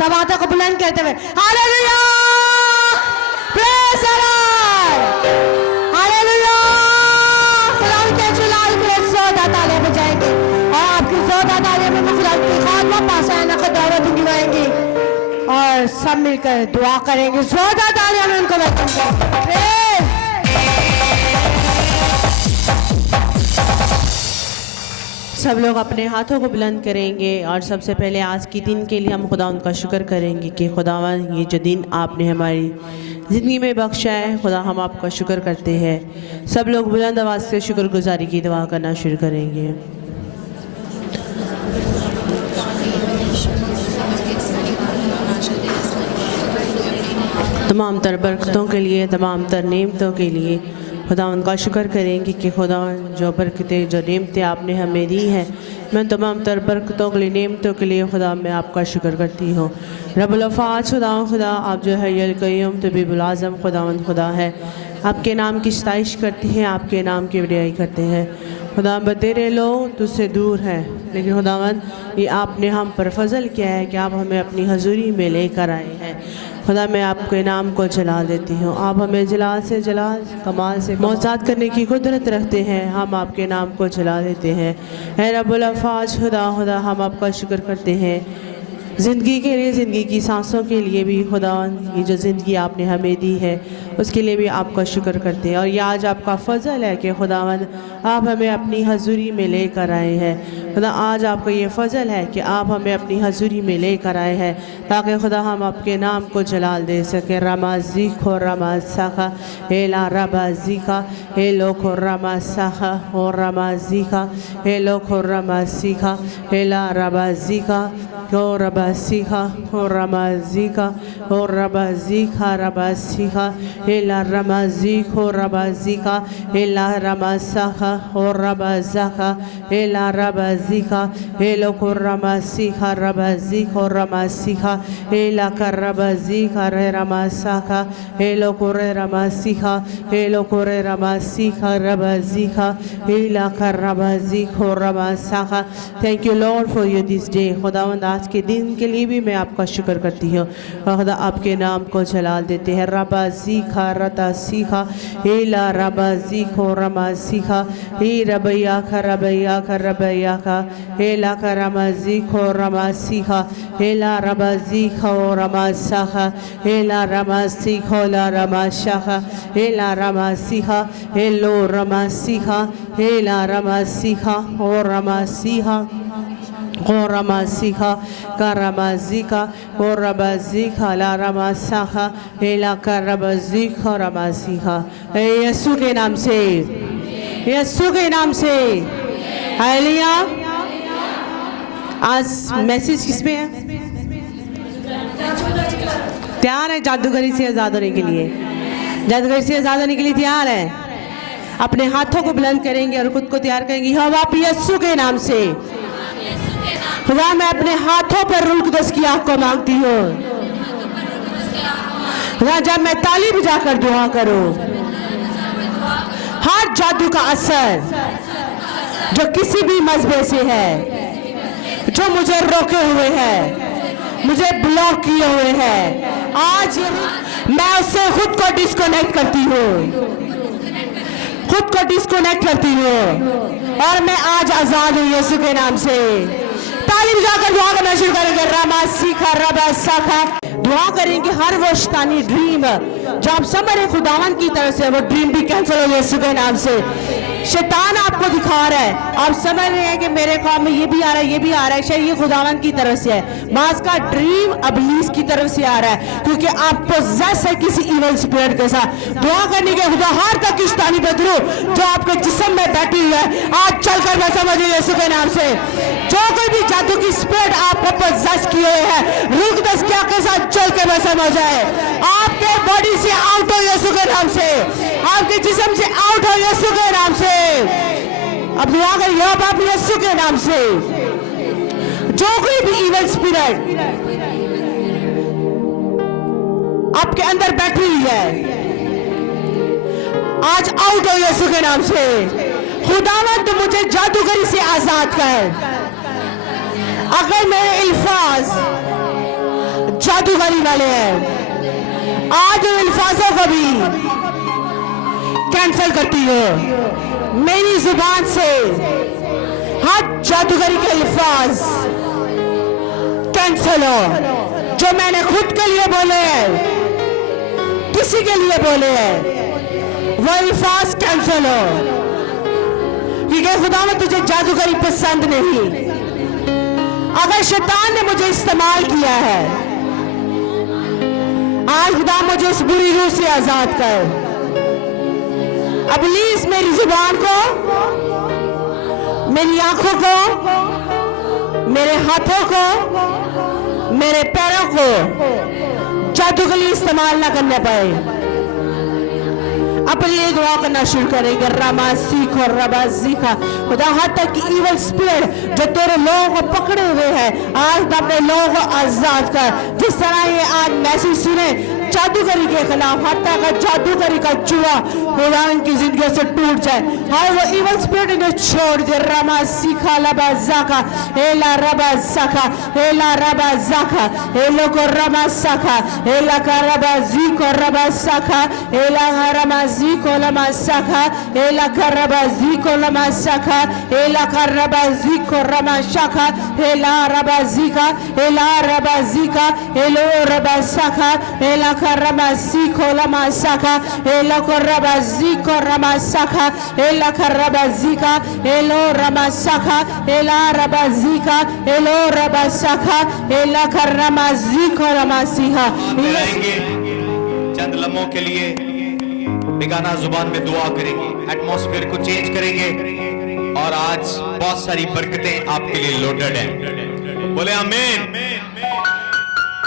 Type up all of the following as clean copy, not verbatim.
सब हाथों को बुलंद करते हुए hallelujah, praise the Lord, hallelujah. खुदा के जलाल के लिए जोरदार तालियां बजाएंगे और आपकी जोरदार तालियों में खुदा की खादमा पासाना का दावत दिलवाएंगे और सब मिलकर दुआ करेंगे। जोरदार तालियां में उनको बजाएंगे। सब लोग अपने हाथों को बुलंद करेंगे और सबसे पहले आज के दिन के लिए हम खुदा उनका शुक्र करेंगे कि खुदावन ये जो दिन आपने हमारी ज़िंदगी में बख्शा है, खुदा हम आपका शुक्र करते हैं। सब लोग बुलंद आवाज़ से शुक्रगुजारी की दुआ करना शुरू करेंगे। तमाम तर बरकतों के लिए, तमाम तर नेमतों के लिए खुदा उनका शुक्र करेंगे कि खुदा जो बरकतें जो नेमतें आपने हमें दी हैं, मैं तमाम तर बरकतों के लिए, नेमतों के लिए खुदा मैं आपका शुक्र करती हूँ। रब्बुल अफ़ाज़ खुदा आप जो है यल क़य्यूम तबीबुल आज़म खुदा है, आपके नाम की सताइश करते हैं, आपके नाम की वडियाई करते हैं। खुदा बतेरे लोग तुझसे दूर हैं, लेकिन खुदावन ये आपने हम पर फजल किया है कि आप हमें अपनी हजूरी में लेकर आए हैं। खुदा मैं आपके नाम को जला देती हूँ। आप हमें जलाल से जलाल, कमाल से मौज़ात करने की कुदरत रखते हैं, हम आपके नाम को जला देते हैं। है रब्बुल अफ़ाज़ खुदा हम आपका शुक्र करते हैं ज़िंदगी के लिए, ज़िंदगी की सांसों के लिए भी। खुदा ये जो ज़िंदगी आपने हमें दी है उसके लिए भी आपका शुक्र करते हैं। और ये आज आपका फ़ज़ल है कि खुदावंद आप हमें अपनी हजूरी में लेकर आए हैं। खुदा आज आपका ये फ़ज़ल है कि आप हमें अपनी हजूरी में लेकर आए हैं ताकि खुदा हम आपके नाम को जलाल दे सकें। रमाज़ी खो रमाज़ा हेला रबाज़ी का हेलो खो रमाज़ा हो रमाज़ी का हेलो खो रमाज़ी का हेला रबाज़ी का हो रबाज़ी का हो रमाज़ी का हो रबाज़ी का रबाज़ी का हेला रमाज़ी हो रबाज़ी का हेला रमाज़ा का हो रबाज़ा का हेला रबाज़ी का हेलो को रमाज़ी का रबाज़ी को रमाज़ी का हेला कर रबाज़ी का रे रमाज़ा का हेलो को रे रमाज़ी का हेलो को रे रमाज़ी का रबाज़ी का हेला कर रबाज़ी को रमाज़ा का। Thank you Lord for you this day. खुदावंद आज के दिन के लिए भी मैं आपका शुक्र करती हूँ और खुदा आपके नाम को जलाल देते हैं। रबाज़ी खा रतासी खा हेला रबाज़ी खो रमाज़ी खा हे रबैया खा रबैया खा रबैया खा हेला खा रमाज़ी खो रमाज़ी खा हेला रबाज़ी खो रमाज़ा खा हेला रमाज़ी खो ला रमाशा खा हेला रमाज़ी खा हेलो रमाज़ी खा हेला रमाज़ी खा हो रमाज़ी खा रमाज़ीखा का रमाज़ीखा हो रबाज़ीखा ला रमाज़ाखा हेला का रबाज़ीखा रमाज़ीखा। यीशु के नाम से, यीशु के नाम से हालेलुया। आज मैसेज किस पे है? तैयार है जादूगरी से आज़ाद होने के लिए? जादूगरी से आज़ाद होने के लिए तैयार है? अपने हाथों को बुलंद करेंगे और खुद को तैयार करेंगे। हम आप यीशु के नाम से खुदा मैं अपने हाथों पर रूह कुद्दस की आग को मांगती हूँ। खुदा जब मैं ताली बजाकर दुआ करूँ, हर जादू का असर जो किसी भी मजहब से है, जो मुझे रोके हुए है, मुझे ब्लॉक किए हुए है, आज मैं उससे खुद को डिस्कनेक्ट करती हूँ, खुद को डिस्कनेक्ट करती हूँ और मैं आज आज़ाद हूँ यीशु के नाम से। ताली बजाकर दुआ करना शुरू करेंगे। रमाज़ीखा रबाज़ाखा दुआ करेंगे। हर वो शैतानी ड्रीम जो आप समझ रहे खुदावन की तरफ से, वो ड्रीम भी कैंसिल हो यीशु के नाम से। शैतान आपको दिखा रहा है, आप समझ रहे हैं कि मेरे काम में ये भी आ रहा है, ये भी आ रहा है, शायद ये खुदावन की तरफ से है। बास का ड्रीम अबलीस की तरफ से आ रहा है क्योंकि आप पोजेस है किसी इविल स्पिरिट के साथ। दुआ करने के खुदा हर तक की शैतानी बदलू जो आपके जिस्म में बैठी हुई है, आज चलकर मैं समझ यीशु के नाम से। जो कोई भी जादू की स्पिरिट आपको पोजेस किए हुए है, रूह कुद्दस क्या के साथ चल के मैं समझ आए, आपके बॉडी से आउट हो यीशु के नाम से, आपके जिस्म से आउट हो यीशु के नाम से। अब दुआ करिए आप यीशु के नाम से। जो कोई भी इविल स्पिरिट आपके अंदर बैठी हुई है, आज आउट हो यीशु के नाम से। खुदावंद मुझे जादूगरी से आजाद कर। अगर मेरे अल्फाज जादूगरी वाले हैं, आज उन अल्फाजों को भी कैंसिल करती हो। मेरी जुबान से हर जादूगरी के अल्फाज कैंसिल हो, जो मैंने खुद के लिए बोले हैं, किसी के लिए बोले हैं, वो अल्फाज कैंसिल हो, क्योंकि खुदा में तुझे जादूगरी पसंद नहीं। अगर शैतान ने मुझे इस्तेमाल किया है, आज खुदा मुझे इस बुरी रूह से आजाद कर। अब प्लीज मेरी जुबान को, मेरी आंखों को, मेरे हाथों को, मेरे पैरों को जादूगरी इस्तेमाल ना करने पाए। अपने लिए दुआ करना शुरू करेंगे। रमा सीख और रबा सीखा खुदा, हद तक की इवल स्पिरिट जो तेरे लोगों को पकड़े हुए हैं, आज अपने लोगों को आजाद कर। जिस तरह ये आज मैसेज सुने जादूगरी के खिलाफ, हद तक जादूगरी का चूहा खुदा इनकी जिंदगी से टूट जाए। हाय वो इवल स्पिरिट इन्हें छोड़ दे। रमा सीखा लबा जाका एला रबा साखा एला रबा जाका एलो को रमा साखा एला का रबा जी को रबा साखा एला रमा जी को लमा साखा एला का रबा जी को लमा साखा एला का रबा जी को रमा शाखा एला रबा जी का एला रबा जी का एलो रबा साखा एला का रबा जी को लमा साखा एला को रबा जी को रमा साखा एला का रबा जी का एलो रमा साखा एला रबा जी का एलो रबा साखा एला का रमा जी को रमा सीहा। चंद लम्हों के लिए बेगाना जुबान में दुआ करेंगे, एटमॉस्फेयर को चेंज करेंगे और आज बहुत सारी बरकतें आपके लिए लोडेड हैं। बोले आमीन।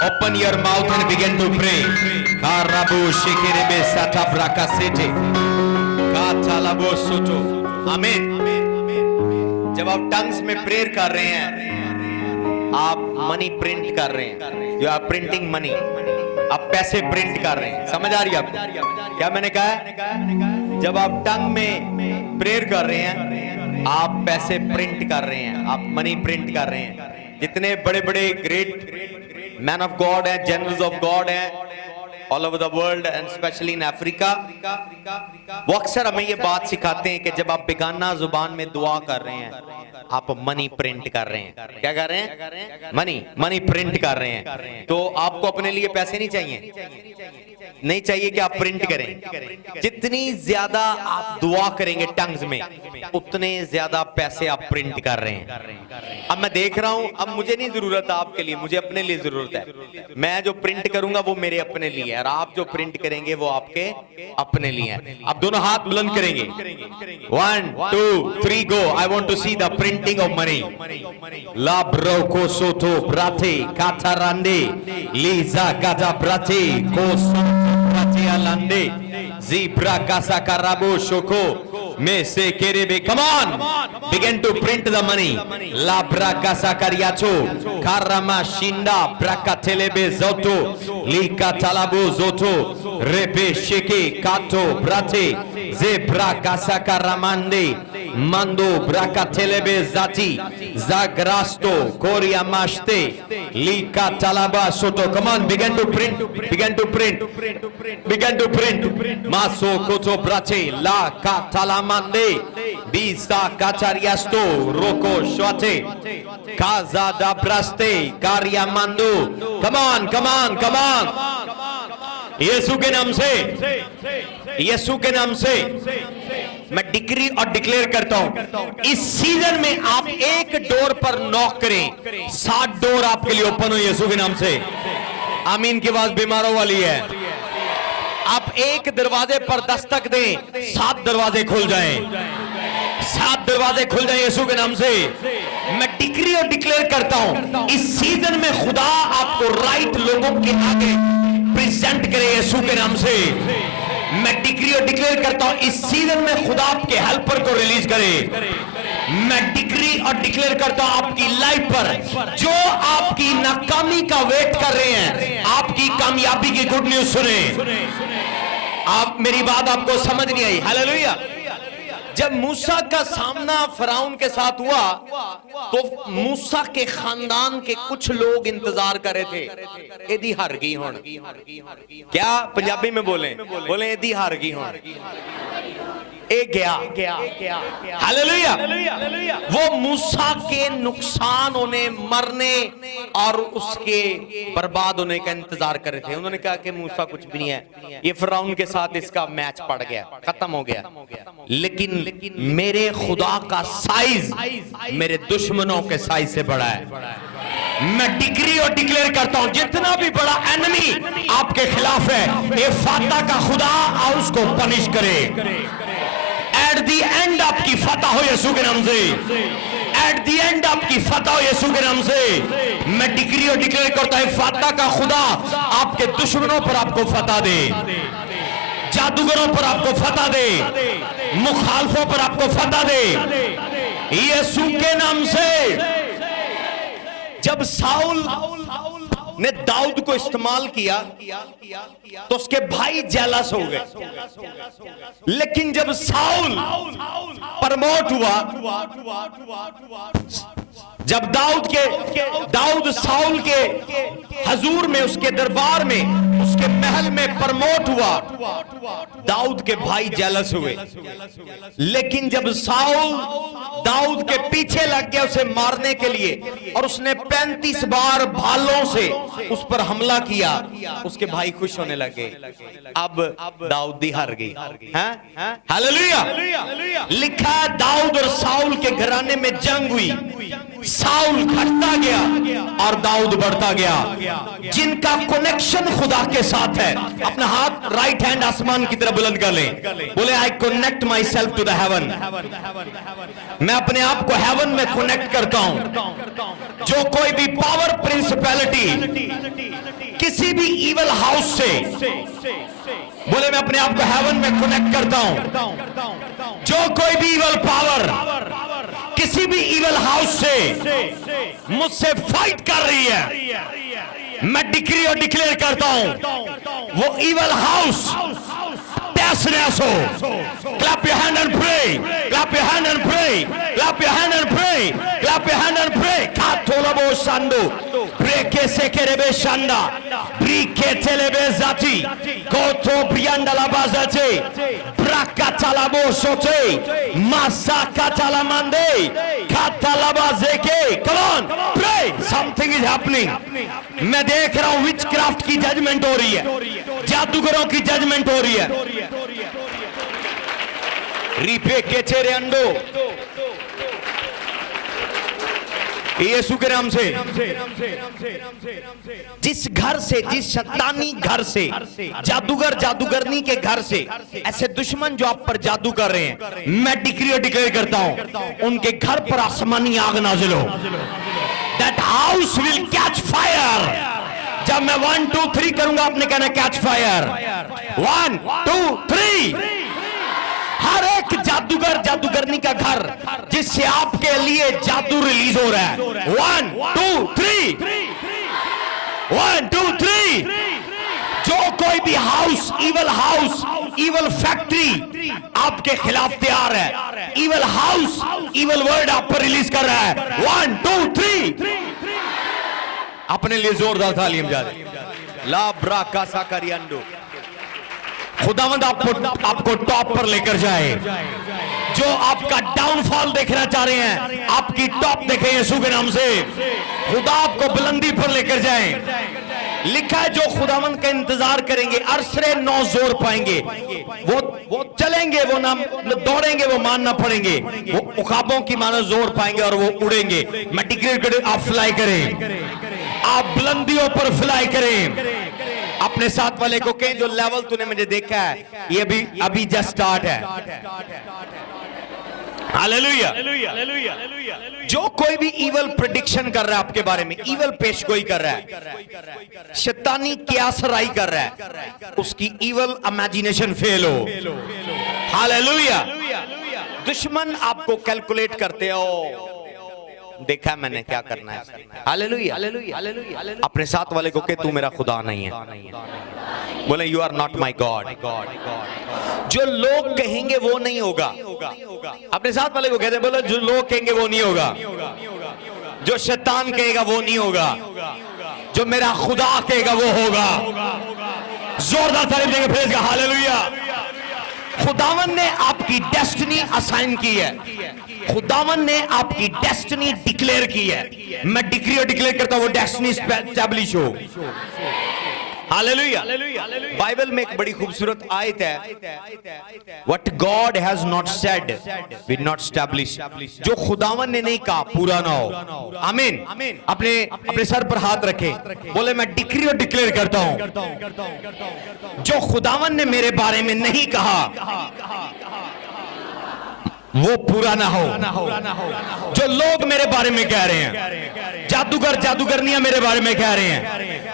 Open your mouth and begin to pray. काराबो शिकेरेबे साटा ब्राकासेटे काचालाबो सोटो। आमीन। जब आप टंग्स में प्रेयर कर रहे हैं, आप मनी प्रिंट कर रहे हैं। यू आर प्रिंटिंग मनी, आप पैसे प्रिंट कर रहे हैं। समझ आ रही है आपको क्या मैंने कहा है? जब आप टंग में प्रेयर कर रहे हैं, आप पैसे प्रिंट कर रहे हैं, आप मनी प्रिंट कर रहे हैं। जितने बड़े बड़े ग्रेट मैन ऑफ गॉड हैं, जनरल्स ऑफ गॉड हैं all over the world and specially in Africa, वो अक्सर हमें ये बात सिखाते हैं कि जब आप बेगाना जुबान में दुआ कर रहे हैं, आप मनी प्रिंट कर रहे हैं। क्या कर रहे हैं? मनी प्रिंट कर रहे हैं। तो आपको अपने लिए पैसे नहीं चाहिए कि आप प्रिंट करें। जितनी ज्यादा आप दुआ करेंगे टंग्स में, उतने ज्यादा पैसे आप प्रिंट कर रहे हैं। अब मैं देख रहा हूं, अब मुझे नहीं जरूरत आपके लिए, मुझे अपने लिए जरूरत है। मैं जो प्रिंट करूंगा वो मेरे अपने लिए है, और आप जो प्रिंट करेंगे वो आपके अपने लिए है। अब दोनों हाथ बुलंद करेंगे। 1 2 3 go. I want to see the printing of money. ला ब्रो को सोतो ब्राथे काथारांडे लीजा गाजा ब्राथे को ब्राथे अलांडे ज़ीब्रा कासा कराबो शोको में से केरेबे। Come on, begin to print the money. La braka sakariacho, karama shinda, braka telebe zoto, lika talabo zoto, rebe sheke kato brate, ze braka sakaramande, mando braka telebe zati, zagrasto, koria mashte, lika talaba soto. Come on, begin to print, begin to print, begin to print. Maso koto brate, la katala mande bisa kachariasto roko shwate kaza da braste karya mandu. Come on, come on, come on. यीशु के नाम से, यीशु के नाम से मैं decree और declare करता हूं, इस सीजन में आप एक डोर पर नॉक करें, 7 डोर आपके लिए ओपन हो यीशु के नाम से। आमीन की आवाज बीमारों वाली है। आप एक दरवाजे पर दस्तक दें, 7 दरवाजे खुल जाएं, 7 दरवाजे खुल जाएं यीशु के नाम से। मैं डिक्री और डिक्लेयर करता हूं, इस सीजन में खुदा आपको राइट लोगों के आगे प्रेजेंट करे यीशु के नाम से। मैं डिक्री और डिक्लेयर करता हूं, इस सीजन में खुदा आपके हेल्पर को रिलीज करे। मैं डिक्री और डिक्लेयर करता हूं, आपकी लाइफ पर जो आपकी नाकामी का वेट कर रहे हैं, आपकी कामयाबी की गुड न्यूज सुने। आप मेरी बात आपको समझ नहीं आई? हालेलुया। जब मूसा का सामना फिरौन के साथ हुआ तो मूसा के खानदान के कुछ लोग इंतजार कर रहे थे, एदी हार गई हुण। क्या पंजाबी में बोले एदी हार गई हुण, ए गया। हालेलुया। वो मूसा के नुकसान होने, मरने और उसके बर्बाद होने का इंतजार कर रहे थे। उन्होंने कहा कि मूसा कुछ भी नहीं है, ये फिरौन के साथ इसका मैच पड़ गया, खत्म हो गया। लेकिन मेरे खुदा का साइज मेरे दुश्मनों के साइज से बड़ा है। मैं डिग्री और डिक्लेयर करता हूं, जितना भी बड़ा एनिमी आपके खिलाफ है, ये फाता का खुदा और उसको पनिश करे। एट दी एंड आपकी फतह हो यीशु के नाम से, एट दी एंड आपकी फतह हो यीशु के नाम से। मैं डिग्री और डिक्लेयर करता हूं, फाता का खुदा आपके दुश्मनों पर आपको फतह दे, जादूगरों पर आपको फतह दे, मुखालफों पर आपको फतह दे, यीशु के नाम से। जब साउल ने दाऊद को इस्तेमाल किया तो उसके भाई जेलस हो गए। लेकिन जब साउल प्रमोट हुआ, जब दाऊद साउल के हजूर में, उसके दरबार में, उसके महल में प्रमोट हुआ, दाऊद के भाई जेलस हुए। लेकिन जब साउल दाऊद के पीछे लग गया उसे मारने के लिए, और उसने 35 बार भालों से उस पर हमला किया, उसके भाई खुश होने लगे। अब दाऊदी हार गई। हालेलुया। लिखा दाऊद और साउल के घराने में जंग हुई, साउल घटता गया और दाऊद बढ़ता गया। जिनका कनेक्शन खुदा के साथ है, अपना हाथ राइट हैंड आसमान की तरफ बुलंद कर लें, बोले I connect myself to the heaven. मैं अपने आप को हेवन में कनेक्ट करता हूं। जो कोई भी पावर प्रिंसिपैलिटी किसी भी इवल हाउस से, बोले मैं अपने आप को हेवन में कनेक्ट करता हूं। जो कोई भी इवल पावर किसी भी इवल हाउस से मुझसे फाइट कर रही है, मैं डिक्री और डिक्लेयर करता हूं, वो इवल हाउस टेस्टनेस हो। Clap your hand and pray, clap your hand and pray, clap your hand and pray, clap your hand and pray. काथोलबो सांडो ब्रेके सेकेरेबे शांडा ब्रिके तेलेबे जाती कोथो ब्रियांडला बाजाचे ब्राका तालाबो सोते मासा काताला मंदे कातालाबा जेके। Come on pray, something is happening. मैं देख रहा हूं विच क्राफ्ट की जजमेंट हो रही है, जादूगरों की जजमेंट हो रही है। रिपे के चेरे अंडो यीशु के नाम से। जिस घर से, जिस शैतानी घर से, जादूगर जादूगरनी के घर से ऐसे दुश्मन जो आप पर जादू कर रहे हैं, मैं डिक्री और डिक्लेयर करता हूं, उनके घर पर आसमानी आग नाजिल हो। That house will catch fire. जब मैं 1 2 3 करूंगा, आपने कहना कैच फायर। 1 2 3। हर एक जादूगर जादूगरनी का घर जिससे आपके लिए जादू रिलीज हो रहा है, 1 2 3, 1 2 3। जो कोई भी हाउस, इवल फैक्ट्री आपके खिलाफ तैयार है, इवल हाउस, इवल वर्ड आप पर रिलीज कर रहा है, 1 2 3। अपने लिए जोरदार तालियां बजा दें। ला ब्राका साकारियांडो। खुदावंद आपको टॉप पर लेकर जाए। जो आपका डाउनफॉल देखना चाह रहे हैं, आपकी टॉप देखें यीशु के नाम से। खुदा आपको बुलंदी पर लेकर जाए। लिखा है जो खुदावंद का इंतजार करेंगे अरसरे नौ जोर पाएंगे। वो चलेंगे, वो ना दौड़ेंगे, वो मानना पड़ेंगे, वो उखाबों की मानो जोर पाएंगे और वो उड़ेंगे। मैं डिक्लेयर करूं, आप फ्लाई करें, आप बुलंदियों पर फ्लाई करें। अपने साथ वाले को कहें, जो लेवल तूने मुझे देखा है ये अभी जस्ट स्टार्ट है। हालेलुया। जो कोई भी इवल प्रेडिक्शन कर रहा है आपके बारे में, इवल पेशगोई कर रहा है, शैतानी कियासराई कर रहा है, उसकी इवल इमेजिनेशन फेल हो। हालेलुया। दुश्मन आपको कैलकुलेट करते हो, देखा मैंने क्या करना है। हालेलुया। अपने साथ वाले को कहे तू मेरा खुदा नहीं है। बोले you are not my God. जो लोग कहेंगे वो नहीं होगा। अपने साथ वाले को कहते हैं, बोले जो लोग कहेंगे वो नहीं होगा, जो शैतान कहेगा वो नहीं होगा, जो मेरा खुदा कहेगा वो होगा। जोरदार तारीफ देंगे, प्रेज का हालेलुया। खुदावन ने आपकी डेस्टिनी असाइन की है, खुदावन ने आपकी डेस्टिनी डिक्लेयर की है। मैं डिक्री और डिक्लेयर करता हूं वो डेस्टिनी एस्टैब्लिश हो। हालेलुया। बाइबल में एक बड़ी खूबसूरत आयत है, what God has not said will not establish. जो खुदावन ने नहीं कहा पूरा ना हो। आमीन। अपने अपने सर पर हाथ रखे, बोले मैं डिक्री और डिक्लेयर करता हूं जो खुदावन ने मेरे बारे में नहीं कहा वो पूरा ना हो। जो लोग मेरे बारे में कह रहे हैं, जादूगर जादूगरनियां मेरे बारे में कह रहे हैं,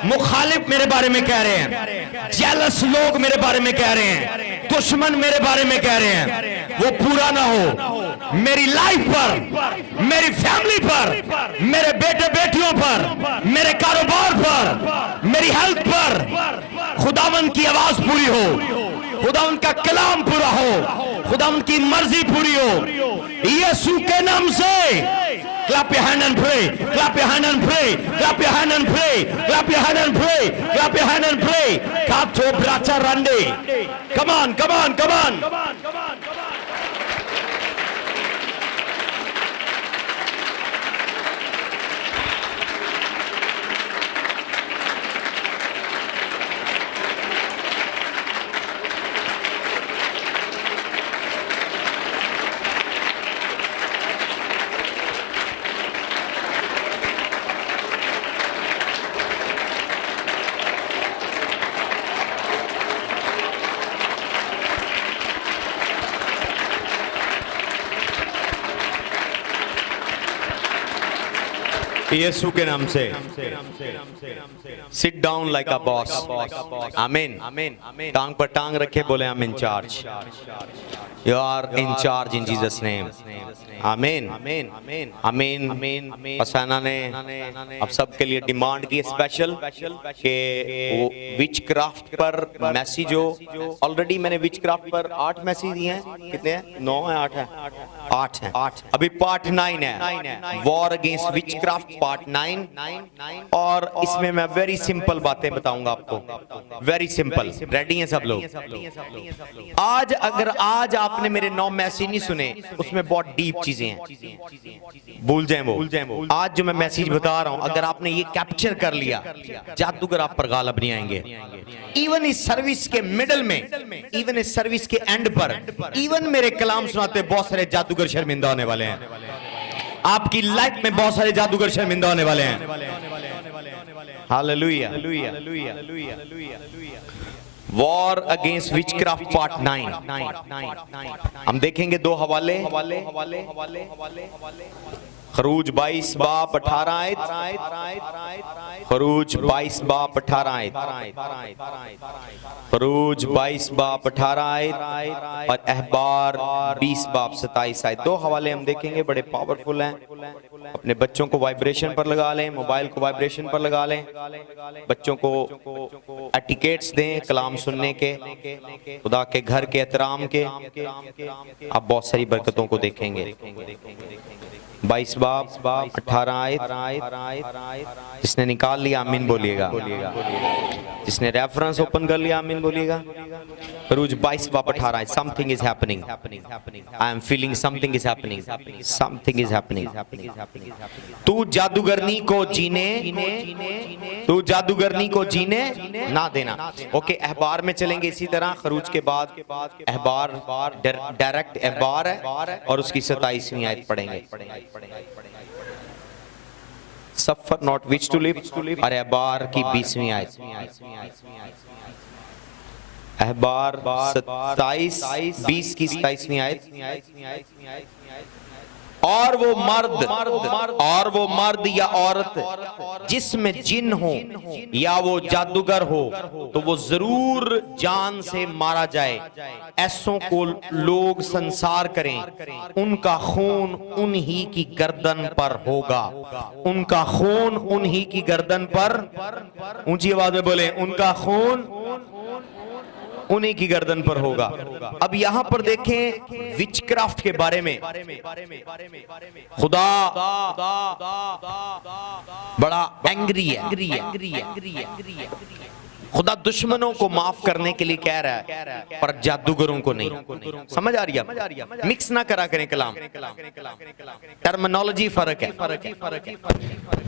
मुखालिफ मेरे बारे में कह रहे हैं, जेलस लोग मेरे बारे में कह रहे हैं, दुश्मन मेरे बारे में कह रहे हैं, वो पूरा ना हो। मेरी लाइफ पर, मेरी फैमिली पर, मेरे बेटे बेटियों पर, मेरे कारोबार पर, मेरी हेल्थ पर खुदावन की आवाज पूरी हो, खुदावन का कलाम पूरा हो, खुदावन की मर्जी पूरी हो। यीशु के नाम से clap your hand and pray, clap your hand and pray, clap your hand and pray, clap your hand and pray, clap your hand and pray. Kato bracha rande. Come on, come on, come on. यीशु के नाम से sit down like a boss. आमीन। टांग पर टांग रखे, बोले I am in charge. You are in charge in Jesus name. आमीन। पसाना ने अब सबके लिए डिमांड की स्पेशल कि वो विच क्राफ्ट पर मैसेज हो। ऑलरेडी मैंने विच क्राफ्ट पर 8 मैसेज दिए हैं। कितने हैं? 9 है, 8 है? 8 है। अभी पार्ट 9 है, war against which craft part 9। और इसमें मैं वेरी सिंपल बातें बताऊंगा आपको, वेरी सिंपल। रेडी हैं सब लोग? आज अगर आज आपने मेरे 9 मैसेज नहीं सुने, उसमें बहुत डीप चीजें हैं, भूल जाएं वो। आज जो मैं मैसेज बता रहा हूं, अगर आपने ये कैप्चर कर लिया, जादूगर आप पर गालिब नहीं आएंगे। इवन इस सर्विस के मिडल में, इवन इस सर्विस के एंड पर, इवन मेरे कलाम सुनाते बहुत सारे जादूगर शर्मिंदा होने वाले हैं। आपकी लाइफ में बहुत सारे जादूगर शर्मिंदा होने वाले हैं। Hallelujah. War against witchcraft part 9 हम देखेंगे 2 हवाले। खरूज 22 बाब 18 आयत। खरूज 22 बाब 18 आयत। खरूज 22 बाब 18 आयत और अहबार 20 बाब 27 आयत। 2 हवाले हम देखेंगे, बड़े पावरफुल हैं। अपने बच्चों को वाइब्रेशन पर लगा लें, मोबाइल को वाइब्रेशन पर लगा लें, बच्चों को एटिकेट्स दें कलाम सुनने के, खुदा के घर के एहतराम के। आप बहुत सारी बरकतों को देखेंगे। 22 बाब 18 आयत। जिसने निकाल लिया आमीन बोलिएगा, जिसने रेफरेंस ओपन कर लिया आमीन बोलिएगा। खरूज 22 बाब 18 आयत। Something is happening, I am feeling something is happening, something is happening. तू जादूगरनी को जीने, तू जादूगरनी को जीने ना देना। ओके, अहबार में चलेंगे इसी तरह। खरूज के बाद अहबार डायरेक्ट अहबार है और उसकी 27वीं आयत पढ़ेंगे। सफर नॉट विच टू लिव, और अहबार की 20वीं आयत। अहबार 27 20 की 27वीं आयत। और वो मर्द या औरत जिसमें जिन हो या वो जादूगर हो तो वो जरूर जान से मारा जाए। ऐसों को लोग संसार करें, उनका खून उन्हीं की गर्दन पर होगा। उनका खून उन्हीं की गर्दन पर, ऊंची आवाज में बोले, उनका खून उन्हीं की गर्दन पर होगा। अब यहां पर देखें विचक्राफ्ट के बारे में, खुदा बड़ा एंग्री है। खुदा दुश्मनों को माफ करने के लिए कह रहा है, पर जादूगरों को नहीं। समझ आ रही है? मिक्स ना करा करें कलाम, टर्मिनोलॉजी फर्क है।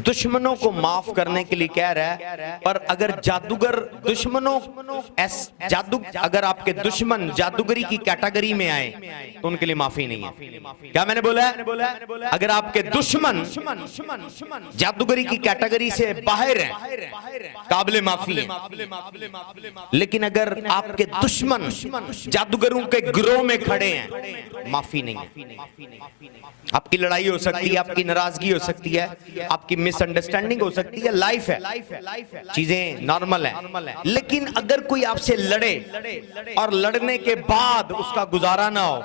दुश्मनों को माफ करने के लिए कह रहा है, पर अगर जादूगर दुश्मनों अगर आपके दुश्मन जादूगरी की कैटेगरी में आए तो उनके लिए माफी नहीं है। क्या मैंने बोला है? अगर आपके दुश्मन जादूगरी की कैटेगरी से बाहर हैं, काबिले माफी है। लेकिन अगर आपके दुश्मन जादूगरों के गिरोह में खड़े हैं, माफी नहीं है। आपकी लड़ाई हो सकती है, आपकी नाराजगी हो सकती है, आपकी मिसअंडरस्टैंडिंग हो सकती है, लाइफ है, चीजें नॉर्मल है। लेकिन अगर कोई आपसे लड़े और लड़ने के बाद उसका गुजारा ना हो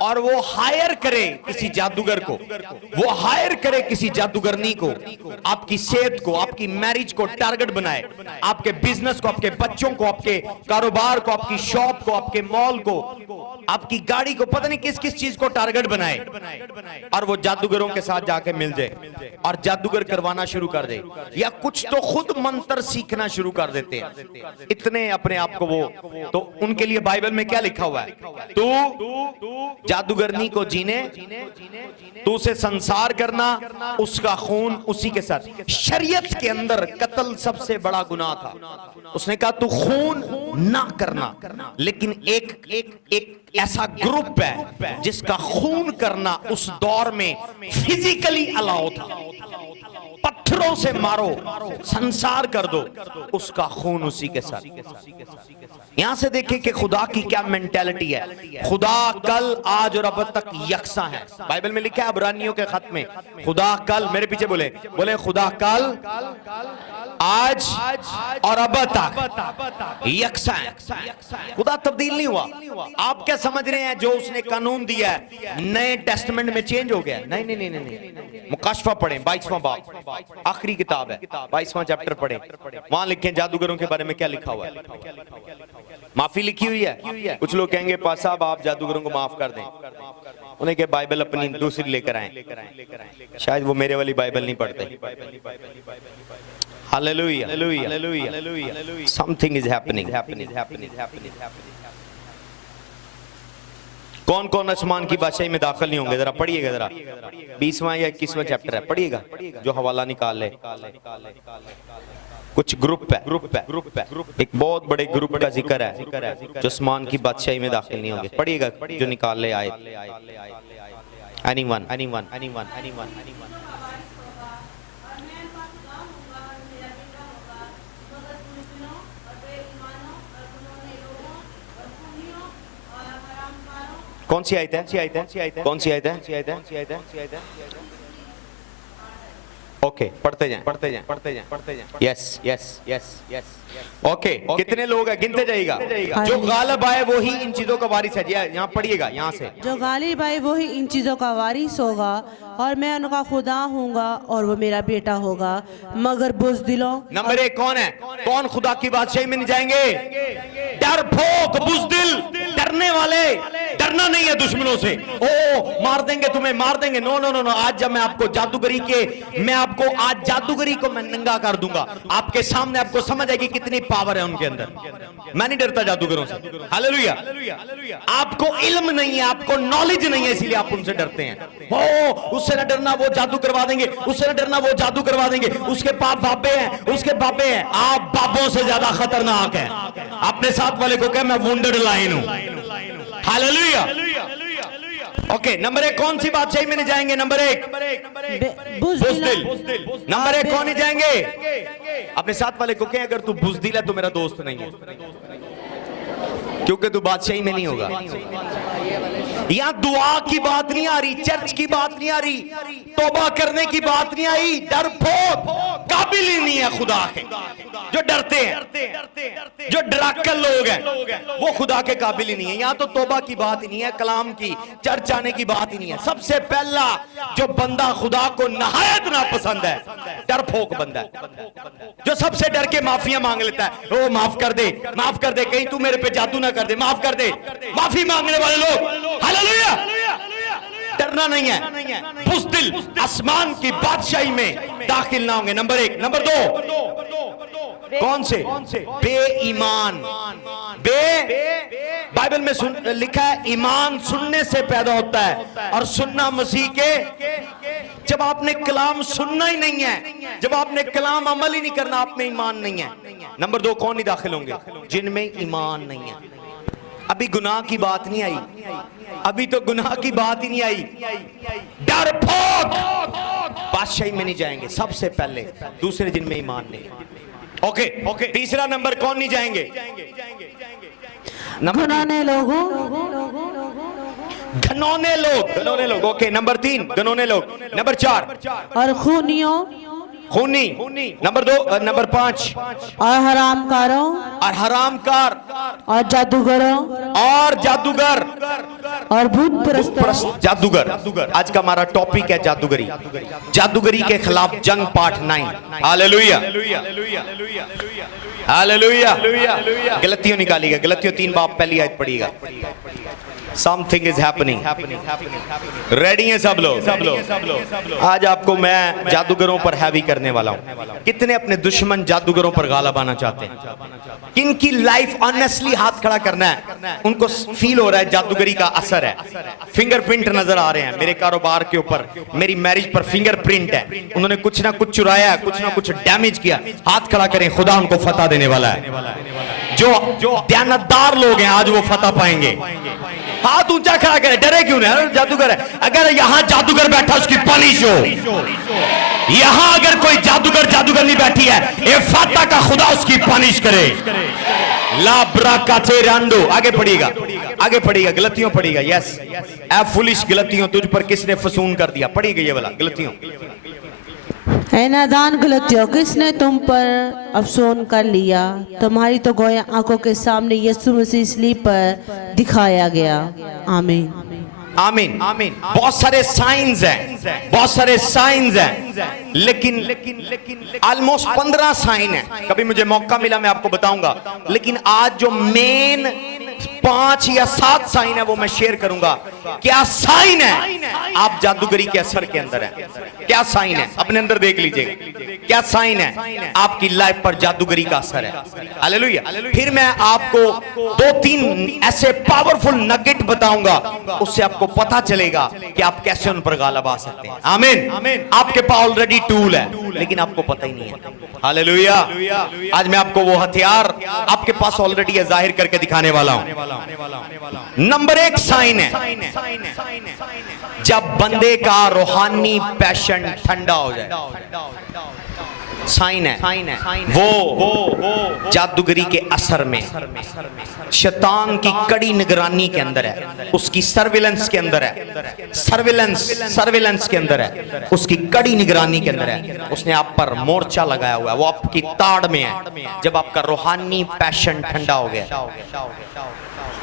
और वो हायर करे किसी जादूगर को, वो हायर करे किसी जादूगरनी को, आपकी सेहत को, आपकी मैरिज को टारगेट बनाए, आपके बिजनेस को, आपके बच्चों को, आपके कारोबार को, आपकी शॉप को, आपके मॉल को, आपकी गाड़ी को, पता नहीं किस किस चीज को टारगेट बनाए, और वो जादूगरों के साथ जाके मिल जाए और जादूगर करवाना शुरू कर दे, या कुछ तो खुद मंत्र सीखना शुरू कर देते हैं इतने अपने आप को वो। तो उनके लिए बाइबल में क्या लिखा हुआ है? तू जादूगरनी को जीने, तू उसे संसार करना, उसका खून उसी के साथ। शरीयत के अंदर कत्ल सबसे बड़ा गुनाह था। उसने कहा तू खून ना करना, लेकिन एक ऐसा ग्रुप है जिसका खून करना उस दौर में फिजिकली अलाउ था। पत्थरों से मारो, संसार कर दो, उसका खून उसी के साथ। यहां से देखें कि खुदा की क्या मेंटालिटी है। खुदा कल, आज और अब तक यकसा है। बाइबल में लिखा है इब्रानियों के खत में, खुदा कल, मेरे पीछे बोले खुदा कल, आज और अब तक यकसा है। खुदा तब्दील नहीं हुआ। आप क्या समझ रहे हैं जो उसने कानून दिया है नए टेस्टमेंट में चेंज हो गया? नहीं। मुकाशफा पढ़े, 22वां बाब, आखिरी किताब है, 22वां चैप्टर पढ़े, वहां लिखे जादूगरों के बारे में क्या लिखा हुआ है। माफी लिखी हुई है। कुछ लोग कहेंगे पास साहब आप जादूगरों को माफ कर दें, उन्हें क्या बाइबल अपनी दूसरी लेकर आए, शायद वो मेरे वाली बाइबल नहीं पढ़ते। Hallelujah, something is happening. कौन कौन आसमान की बादशाही में दाखिल नहीं होंगे? जरा पढ़िएगा, जरा 20वां या 21वां चैप्टर है, पढ़िएगा, जो हवाला निकाल ले। कुछ ग्रुप है, एक बहुत बड़े ग्रुप का जिक्र है जो आसमान की बादशाही में दाखिल नहीं होंगे। पढ़िएगा, जो निकाल ले आए। एनीवन कौन सी आयत है? ओके, पढ़ते जाएं। यस। ओके, कितने लोग हैं? गिनते जाइएगा। जो गालिब आए वो ही इन चीजों का वारिस है। यहाँ पढ़िएगा, यहाँ से, जो गालिब आए वो ही इन चीजों का वारिस होगा, और मैं उनका खुदा हूँगा और वो मेरा बेटा होगा। मगर बुज़दिलों, नंबर 1 कौन है? कौन खुदा की बादशाही में नहीं जाएंगे? डरपोक, बुज़दिल, डरने वाले। डरना नहीं है दुश्मनों से, ओ मार देंगे तुम्हें, मार देंगे। नो। आज जब मैं आपको आज जादूगरी को मैं नंगा कर दूंगा आपके सामने, आपको समझ आएगी कितनी पावर है उनके अंदर। मैं नहीं डरता जादूगरों से। हालेलुया। आपको इल्म नहीं है, आपको नॉलेज नहीं है, इसीलिए आप उनसे डरते हैं। ओ उससे न डरना, वो जादू करवा देंगे, उससे न डरना, वो जादू करवा देंगे, उसके पाप बाबे हैं, उसके बाबे हैं। आप बाबों से ज्यादा खतरनाक हैं। अपने साथ वाले को कह मैं वुंडेड लाइन हूं। हालेलुया। ओके, नंबर 1 कौन सी बादशाही में नहीं जाएंगे? नंबर 1 बुज़दिल। नंबर 1 कौन नहीं जाएंगे? अपने साथ वाले को कहें अगर तू बुज़दिल है तो मेरा दोस्त नहीं है, क्योंकि तू बादशाही में नहीं होगा। यहाँ दुआ की बात नहीं आ रही, चर्च की बात नहीं आ रही, तौबा करने की बात नहीं आई। डरपोक काबिल ही नहीं है खुदा के। जो डरते हैं, जो डराकल लोग हैं, वो खुदा के काबिल ही नहीं है। यहाँ तो तौबा की बात ही नहीं है, कलाम की, चर्च आने की बात ही नहीं है। सबसे पहला जो बंदा खुदा को नहायत नापसंद है, डरपोक बंदा है, जो सबसे डर के माफिया मांग लेता है। ओ माफ कर दे, माफ कर दे, कहीं तू मेरे पे जादू ना कर दे, माफ कर दे। माफी मांगने वाले लोग हालेलुया, डरना नहीं है, बुज़दिल आसमान की बादशाही में दाखिल ना होंगे। नंबर एक। नंबर दो, कौन से? बेईमान। बाइबल में लिखा है ईमान सुनने से पैदा होता है और सुनना मसीह के। जब आपने कलाम सुनना ही नहीं है, जब आपने कलाम अमल ही नहीं करना, आप में ईमान नहीं है। नंबर दो, कौन नहीं दाखिल होंगे? जिनमें ईमान नहीं है। अभी गुनाह की बात नहीं आई, अभी तो गुनाह की बात ही नहीं आई। डरपोक बादशाही में नहीं जाएंगे सबसे पहले। दूसरे जिनमें ईमान नहीं। ओके, तीसरा नंबर, कौन नहीं जाएंगे? घिनौने लोगों, घिनौने लोग। ओके, नंबर 3 घिनौने लोग। नंबर 4 और खूनियों, खूनी। नंबर 2, नंबर 5 और हरामकारों, और हरामकार, और जादूगरों, और जादूगर, और भूत परस्तों। जादूगर। आज का हमारा टॉपिक है जादूगरी। जादूगरी के खिलाफ जंग पार्ट 9। Hallelujah, hallelujah. गलतियों निकालिएगा, गलतियों 3 बाब पहली आयत पढ़िएगा। Something is happening. रेडी हैं सब लोग? आज आपको मैं जादूगरों पर हैवी करने वाला हूं। कितने अपने दुश्मन जादूगरों पर गालिब आना चाहते हैं? किनकी लाइफ ऑनेस्टली हाथ खड़ा करना है, उनको फील हो रहा है जादूगरी का असर है। फिंगरप्रिंट नजर आ रहे हैं मेरे कारोबार के ऊपर, मेरी मैरिज पर फिंगरप्रिंट है। उन्होंने कुछ ना कुछ चुराया, कुछ ना कुछ डैमेज किया। हाथ खड़ा करें, खुदा उनको फतह देने वाला है। जो दयानतदार लोग हैं आज वो फतह पाएंगे। हाथ ऊंचा खड़ा करे, डरे क्यों नहीं? जादूगर है। अगर यहां जादूगर बैठा उसकी पनिश हो। यहां अगर कोई जादूगर नहीं बैठी है, ए फाता का खुदा उसकी पनिश करे। ला ब्राकाचे रांडो। आगे पढ़िएगा, गलतियों पढ़िएगा। यस, ए फुलिश गलतियों, तुझ पर किसने फसून कर दिया? पढ़िएगा ये वाला गलतियों। ऐ नादान गलतियों, किसने तुम पर अफसोस कर लिया? तुम्हारी तो गोया आंखों के सामने यीशु मसीह सलीब पर दिखाया गया। आमीन, आमीन, आमीन। बहुत सारे साइंस हैं, लेकिन ऑलमोस्ट 15 साइन है। कभी मुझे मौका मिला मैं आपको बताऊंगा, लेकिन आज जो मेन 5 या 7 साइन है वो मैं शेयर करूंगा। क्या साइन है आप जादूगरी के असर के अंदर है? क्या साइन है? अपने अंदर देख लीजिए, क्या साइन है आपकी लाइफ पर जादूगरी का असर है। हालेलुया। फिर मैं आपको 2-3 ऐसे पावरफुल नगेट बताऊंगा, उससे आपको पता चलेगा कि आप कैसे उन पर गालिब आ सकते हैं। आमीन। आपके पास ऑलरेडी टूल है, लेकिन आपको पता ही नहीं है। हालेलुया। आज मैं आपको वो हथियार आपके पास ऑलरेडी है, जाहिर करके दिखाने वाला हूं। नंबर 1 साइन है जब बंदे का रूहानी पैशन ठंडा हो जाए। साइन है वो जादूगरी के असर में, शैतान की कड़ी निगरानी के अंदर है, उसकी सर्विलेंस के अंदर है, सर्विलेंस के अंदर है, उसकी कड़ी निगरानी के अंदर है। उसने आप पर मोर्चा लगाया हुआ है, वो आपकी ताड़ में है। जब आपका रूहानी पैशन ठंडा हो गया,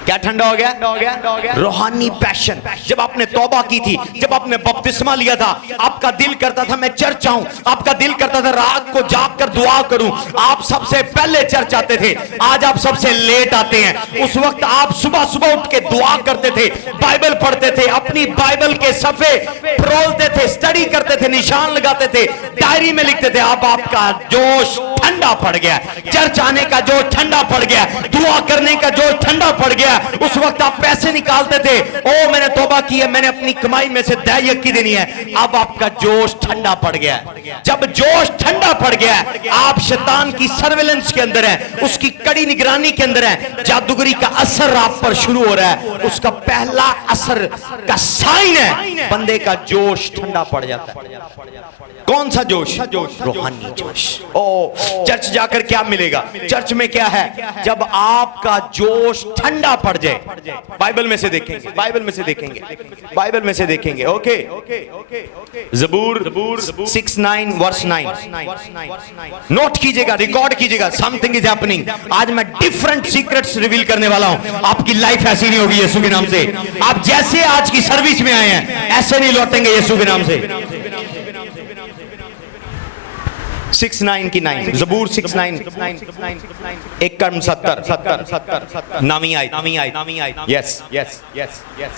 क्या ठंडा हो गया? रूहानी पैशन। जब आपने तौबा की थी, जब आपने बपतिस्मा लिया था, आपका दिल करता था मैं चर्च आऊं, आपका दिल करता था रात को जाग कर दुआ करूं। आप सबसे पहले चर्च आते थे, आज आप सबसे लेट आते हैं। उस वक्त आप सुबह उठ के दुआ करते थे, बाइबल पढ़ते थे, अपनी बाइबल के सफे फरोलते थे, स्टडी करते थे, निशान लगाते थे, डायरी में लिखते थे। अब आपका जोश ठंडा पड़ गया, चर्च आने का जोश ठंडा पड़ गया, दुआ करने का जोश ठंडा पड़ गया। उस वक्त आप पैसे निकालते थे, ओ मैंने तौबा की है, मैंने अपनी कमाई में से दयायकी देनी है। अब आपका जोश ठंडा पड़ गया। जब जोश ठंडा पड़ गया, आप शैतान की सर्विलेंस के अंदर है, उसकी कड़ी निगरानी के अंदर है, जादूगरी का असर आप पर शुरू हो रहा है। उसका पहला असर का साइन है बंदे का जोश ठंडा पड़ जाता है। कौन सा जोश? रूहानी जोश। ओ, चर्च जाकर क्या मिलेगा? चर्च में क्या है? जब आपका जोश ठंडा पड़ जाए। बाइबल में से देखेंगे, बाइबल में से देखेंगे, बाइबल में से देखेंगे। ओके, ज़बूर 69 वर्स 9 नोट कीजिएगा, रिकॉर्ड कीजिएगा। Something is happening. आज मैं डिफरेंट सीक्रेट्स रिवील करने वाला हूं। आपकी लाइफ ऐसी नहीं होगी यीशु के नाम से। आप जैसे आज की सर्विस में आए हैं ऐसे नहीं लौटेंगे यीशु के नाम से। 69 की 9, ज़बूर 69 एक कर्म 70 नामी आई। Yes yes yes yes.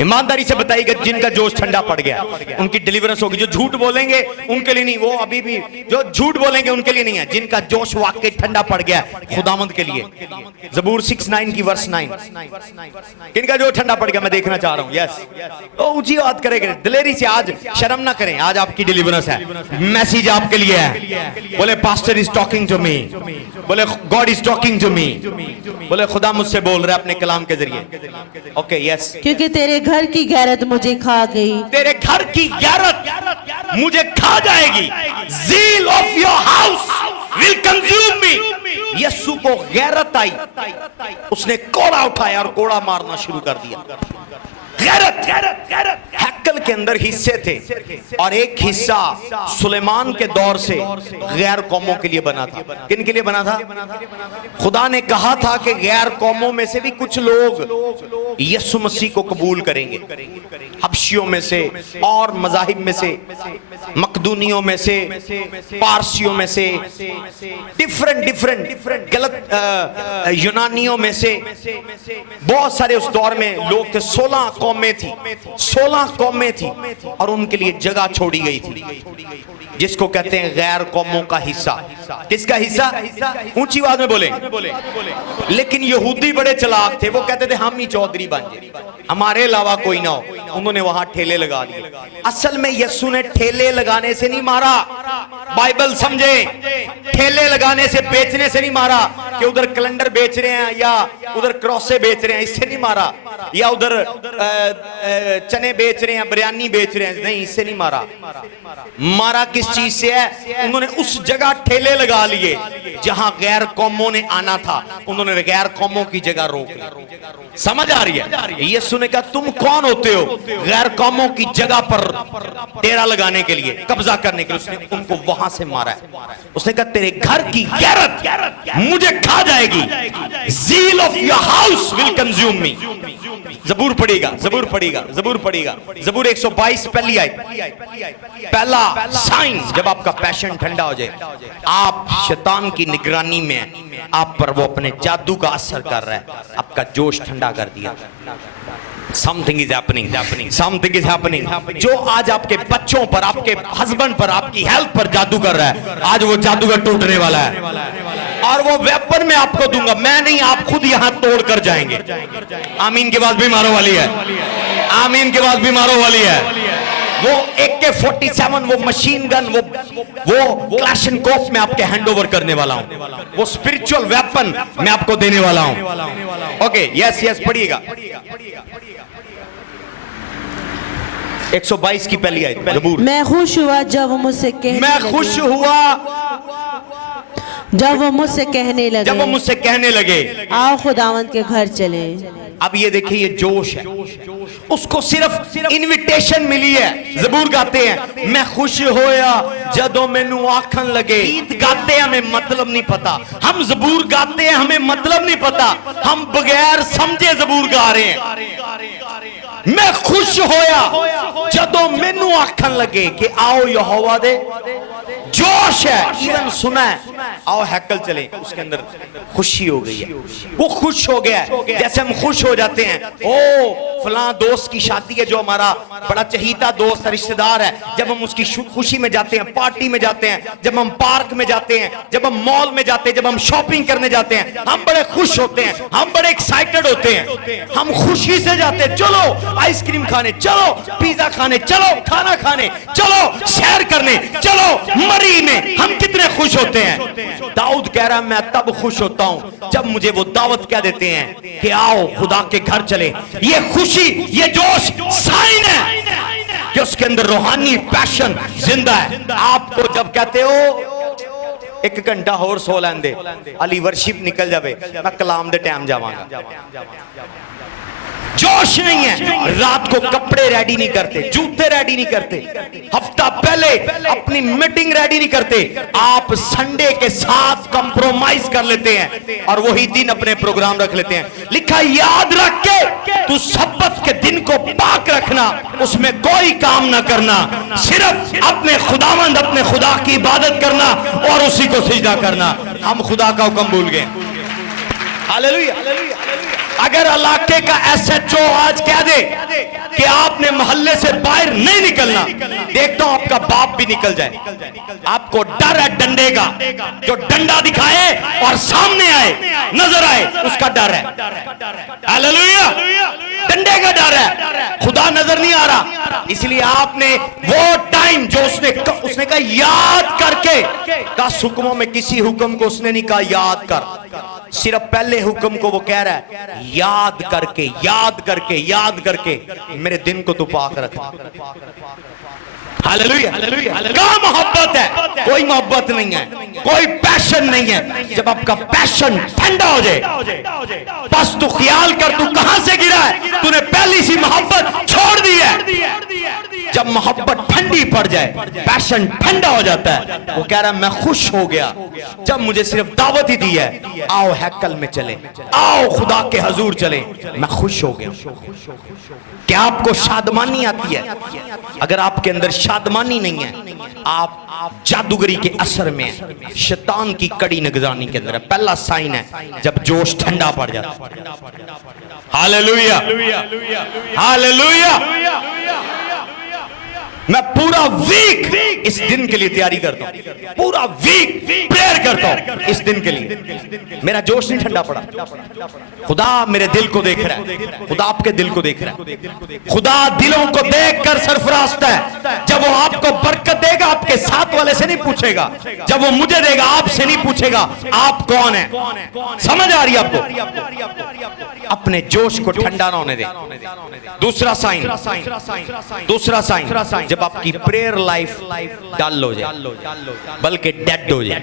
ईमानदारी से बताइएगा, जिनका जोश ठंडा पड़ गया उनकी डिलीवरेंस होगी। जो झूठ बोलेंगे उनके लिए नहीं, वो अभी भी जो झूठ बोलेंगे उनके लिए नहीं है। जिनका जोश वाकई ठंडा पड़ गया खुदावंद के लिए। ज़बूर 69 की वर्स 9, किनका जोश ठंडा पड़ गया मैं देखना चाह रहा हूं। यस, ऊंची बात करेंगे, दिलेरी से। आज शर्म ना करें, आज आपकी डिलीवरेंस है। मैसेज आपके लिए है। बोले pastor is talking to me, बोले God is talking to me, बोले खुदा मुझसे बोल रहा है अपने कलाम के जरिए। Okay, yes. क्योंकि तेरे घर की गैरत मुझे खा गई। तेरे घर की गैरत मुझे खा जाएगी। Zeal of your house will consume me. यीशु को गैरत आई, उसने कोड़ा उठाया और कोड़ा मारना शुरू कर दिया। गैरत हैकल के अंदर हिस्से थे और एक हिस्सा सुलेमान के दौर से गैर कौमों के लिए बना था। किन के लिए बना था? खुदा ने कहा था कि गैर कौमों में से भी कुछ लोग यीशु मसीह को कबूल करेंगे। हबशियों में से और मज़ाहिब में से, मकदूनियों में से, पारसियों में से, डिफरेंट गलत यूनानियों में से बहुत सारे उस दौर में लोग थे। 16 कौमें थी, 16 कौमें थी और उनके लिए जगह छोड़ी गई थी, जिसको कहते हैं गैर कौमों का हिस्सा। किसका हिस्सा? ऊंची आवाज में बोले। लेकिन यहूदी बड़े चालाक थे, वो कहते थे हम ही चौधरी बन जाए, हमारे अलावा कोई ना हो। उन्होंने वहां ठेले लगा लिए। असल में यीशु ने ठेले लगाने से नहीं मारा, बाइबल समझे। ठेले लगाने से, बेचने से नहीं मारा कि उधर कैलेंडर बेच रहे हैं या उधर क्रॉसे बेच रहे हैं, इससे नहीं मारा। या उधर चने बेच रहे हैं, बिरयानी बेच रहे हैं, नहीं, इससे नहीं मारा। मारा किस चीज से है? उन्होंने उस जगह ठेले लगा लिए जहां गैर कौमों ने आना था। उन्होंने गैर कौमों की जगह रोक ली। समझ आ रही है? यीशु ने कहा तुम कौन होते हो गैर कौमों की जगह पर डेरा लगाने के लिए, कब्जा करने के लिए? उसने उनको वहां से मारा है। उसने कहा तेरे घर की गैरत मुझे खा जाएगी। Zeal of your house will consume me. ज़बूर पढ़ेगा, ज़बूर पढ़ेगा, ज़बूर पढ़ेगा। ज़बूर 122 पहली आयत, पहला साइन जब आपका पैशन ठंडा हो जाए, आप शैतान की निगरानी में, आप पर वो अपने जादू का असर कर रहा है, आपका जोश ठंडा कर दिया। Something is happening, something is happening। जो आज आपके बच्चों पर, आपके हस्बैंड पर, आपकी हेल्थ पर जादू कर रहा है, आज वो जादूगर टूटने वाला है। और वो वेपन मैं आपको दूंगा, मैं नहीं, आप खुद यहां तोड़ कर जाएंगे। आमीन के बाद बीमारों वाली है, आमीन के बाद बीमारों वाली है। वो AK-47, वो मशीन गन, वो क्लैशनकोफ में आपके हैंड ओवर करने वाला हूं। वो स्पिरिचुअल वेपन मैं आपको देने वाला हूं। ओके, यस यस, पढ़िएगा 122 की पहली आयत। ज़बूर। मैं खुश हुआ जब वो मुझसे कहने मैं लगे। खुश हुआ जब वो मुझसे कहने लगे। जब वो मुझसे कहने लगे आओ खुदावंद के घर चले। अब ये देखिए, ये जोश है। उसको सिर्फ इनविटेशन मिली है। ज़बूर गाते हैं मैं खुश होया जदों मैनू आखन लगे। गीत गाते हैं, हमें मतलब नहीं पता। हम ज़बूर गाते हैं, हमें मतलब नहीं पता। हम बगैर समझे ज़बूर गा रहे हैं। मैं खुश होया जदों मैनू आखन लगे कि आओ यहोवा दे। जोश है, इवन सुना है आओ हैकल चले, उसके अंदर खुशी हो गई है। वो खुश हो गया है, जैसे हम खुश हो जाते हैं। ओ फलां दोस्त की शादी है जो हमारा बड़ा चहीता दोस्त रिश्तेदार है, जब हम उसकी खुशी में जाते हैं, पार्टी में जाते हैं, जब हम पार्क में जाते हैं, जब हम मॉल में जाते हैं, जब हम शॉपिंग करने जाते हैं, हम बड़े खुश होते हैं, हम बड़े एक्साइटेड होते हैं, हम खुशी से जाते हैं। चलो आइसक्रीम खाने, चलो पिज्जा पिज्जा खाने, चलो खाना खाने, चलो सैर करने, चलो मरी में। हम कितने खुश होते हैं। दाऊद कह रहा मैं तब खुश होता हूं जब मुझे वो दावत कह देते हैं कि आओ खुदा के घर चले। ये खुशी, ये जोश साइन है कि उसके अंदर रूहानी पैशन जिंदा है। आपको जब कहते हो एक घंटा होर सो लेंदे, अली वर्शिप निकल जावे, मैं कलाम दे टाइम जावांगा, जोश नहीं है। रात को कपड़े रेडी नहीं करते, जूते रेडी नहीं करते, हफ्ता पहले अपनी मीटिंग रेडी नहीं करते। आप संडे के साथ कंप्रोमाइज कर लेते हैं और वही दिन अपने प्रोग्राम रख लेते हैं। लिखा याद रख के तू सब्बत के दिन को पाक रखना, उसमें कोई काम ना करना, सिर्फ अपने खुदावंद अपने खुदा की इबादत करना और उसी को सिजदा करना। हम खुदा का हुक्म भूल गए। हालेलुया। अगर इलाके का एसएचओ आज कह दे कि आपने मोहल्ले से बाहर नहीं निकलना, देखता हूं आपका बाप भी निकल जाए। आपको डर है डंडे का, जो डंडा दिखाए और सामने आए, नजर आए, उसका डर है। हालेलुया। डंडे का डर है, खुदा नजर नहीं आ रहा। इसलिए आपने वो टाइम जो उसने कहा याद करके, 10 हुक्मों में किसी हुक्म को उसने नहीं कहा याद कर, सिर्फ पहले हुक्म को वो कह रहा है याद करके, याद करके, याद करके मेरे दिन को तू पाक रख। हालेलुया। क्या मोहब्बत है? कोई मोहब्बत नहीं है, कोई पैशन नहीं है। जब आपका पैशन ठंडा हो जाए, बस तू ख्याल कर तू कहां से गिरा है, तूने पहली सी मोहब्बत छोड़ दी है। जब मोहब्बत ठंडी पड़ जाए, पैशन ठंडा हो जाता है, वो कह रहा है मैं खुश हो गया जब मुझे सिर्फ दावत ही दी है, आओ हैकल में चले, आओ खुदा के हजूर चले, मैं खुश हो गया। क्या आपको शादमानी आती है? अगर आपके अंदर शादमानी नहीं है, आप जादूगरी के असर में है, शैतान की कड़ी निगरानी के अंदर है। पहला साइन है जब जोश ठंडा पड़ जाता है। Hallelujah, hallelujah. मैं पूरा वीक इस दिन के लिए तैयारी करता हूं, पूरा वीक प्रेयर करता हूं इस दिन के लिए। मेरा जोश नहीं ठंडा पड़ा। खुदा मेरे दिल को देख रहा है, खुदा आपके दिल को देख रहा है। खुदा दिलों को देखकर सरफराज है। जब वो आपको बरकत देगा, आपके साथ वाले से नहीं पूछेगा। जब वो मुझे देगा, आपसे नहीं पूछेगा आप कौन है। समझ आ रही है आपको? अपने जोश को ठंडा ना होने दे। दूसरा साइन, दूसरा साइन जब आपकी प्रेयर लाइफ डल हो जाए, बल्कि डेड हो जाए।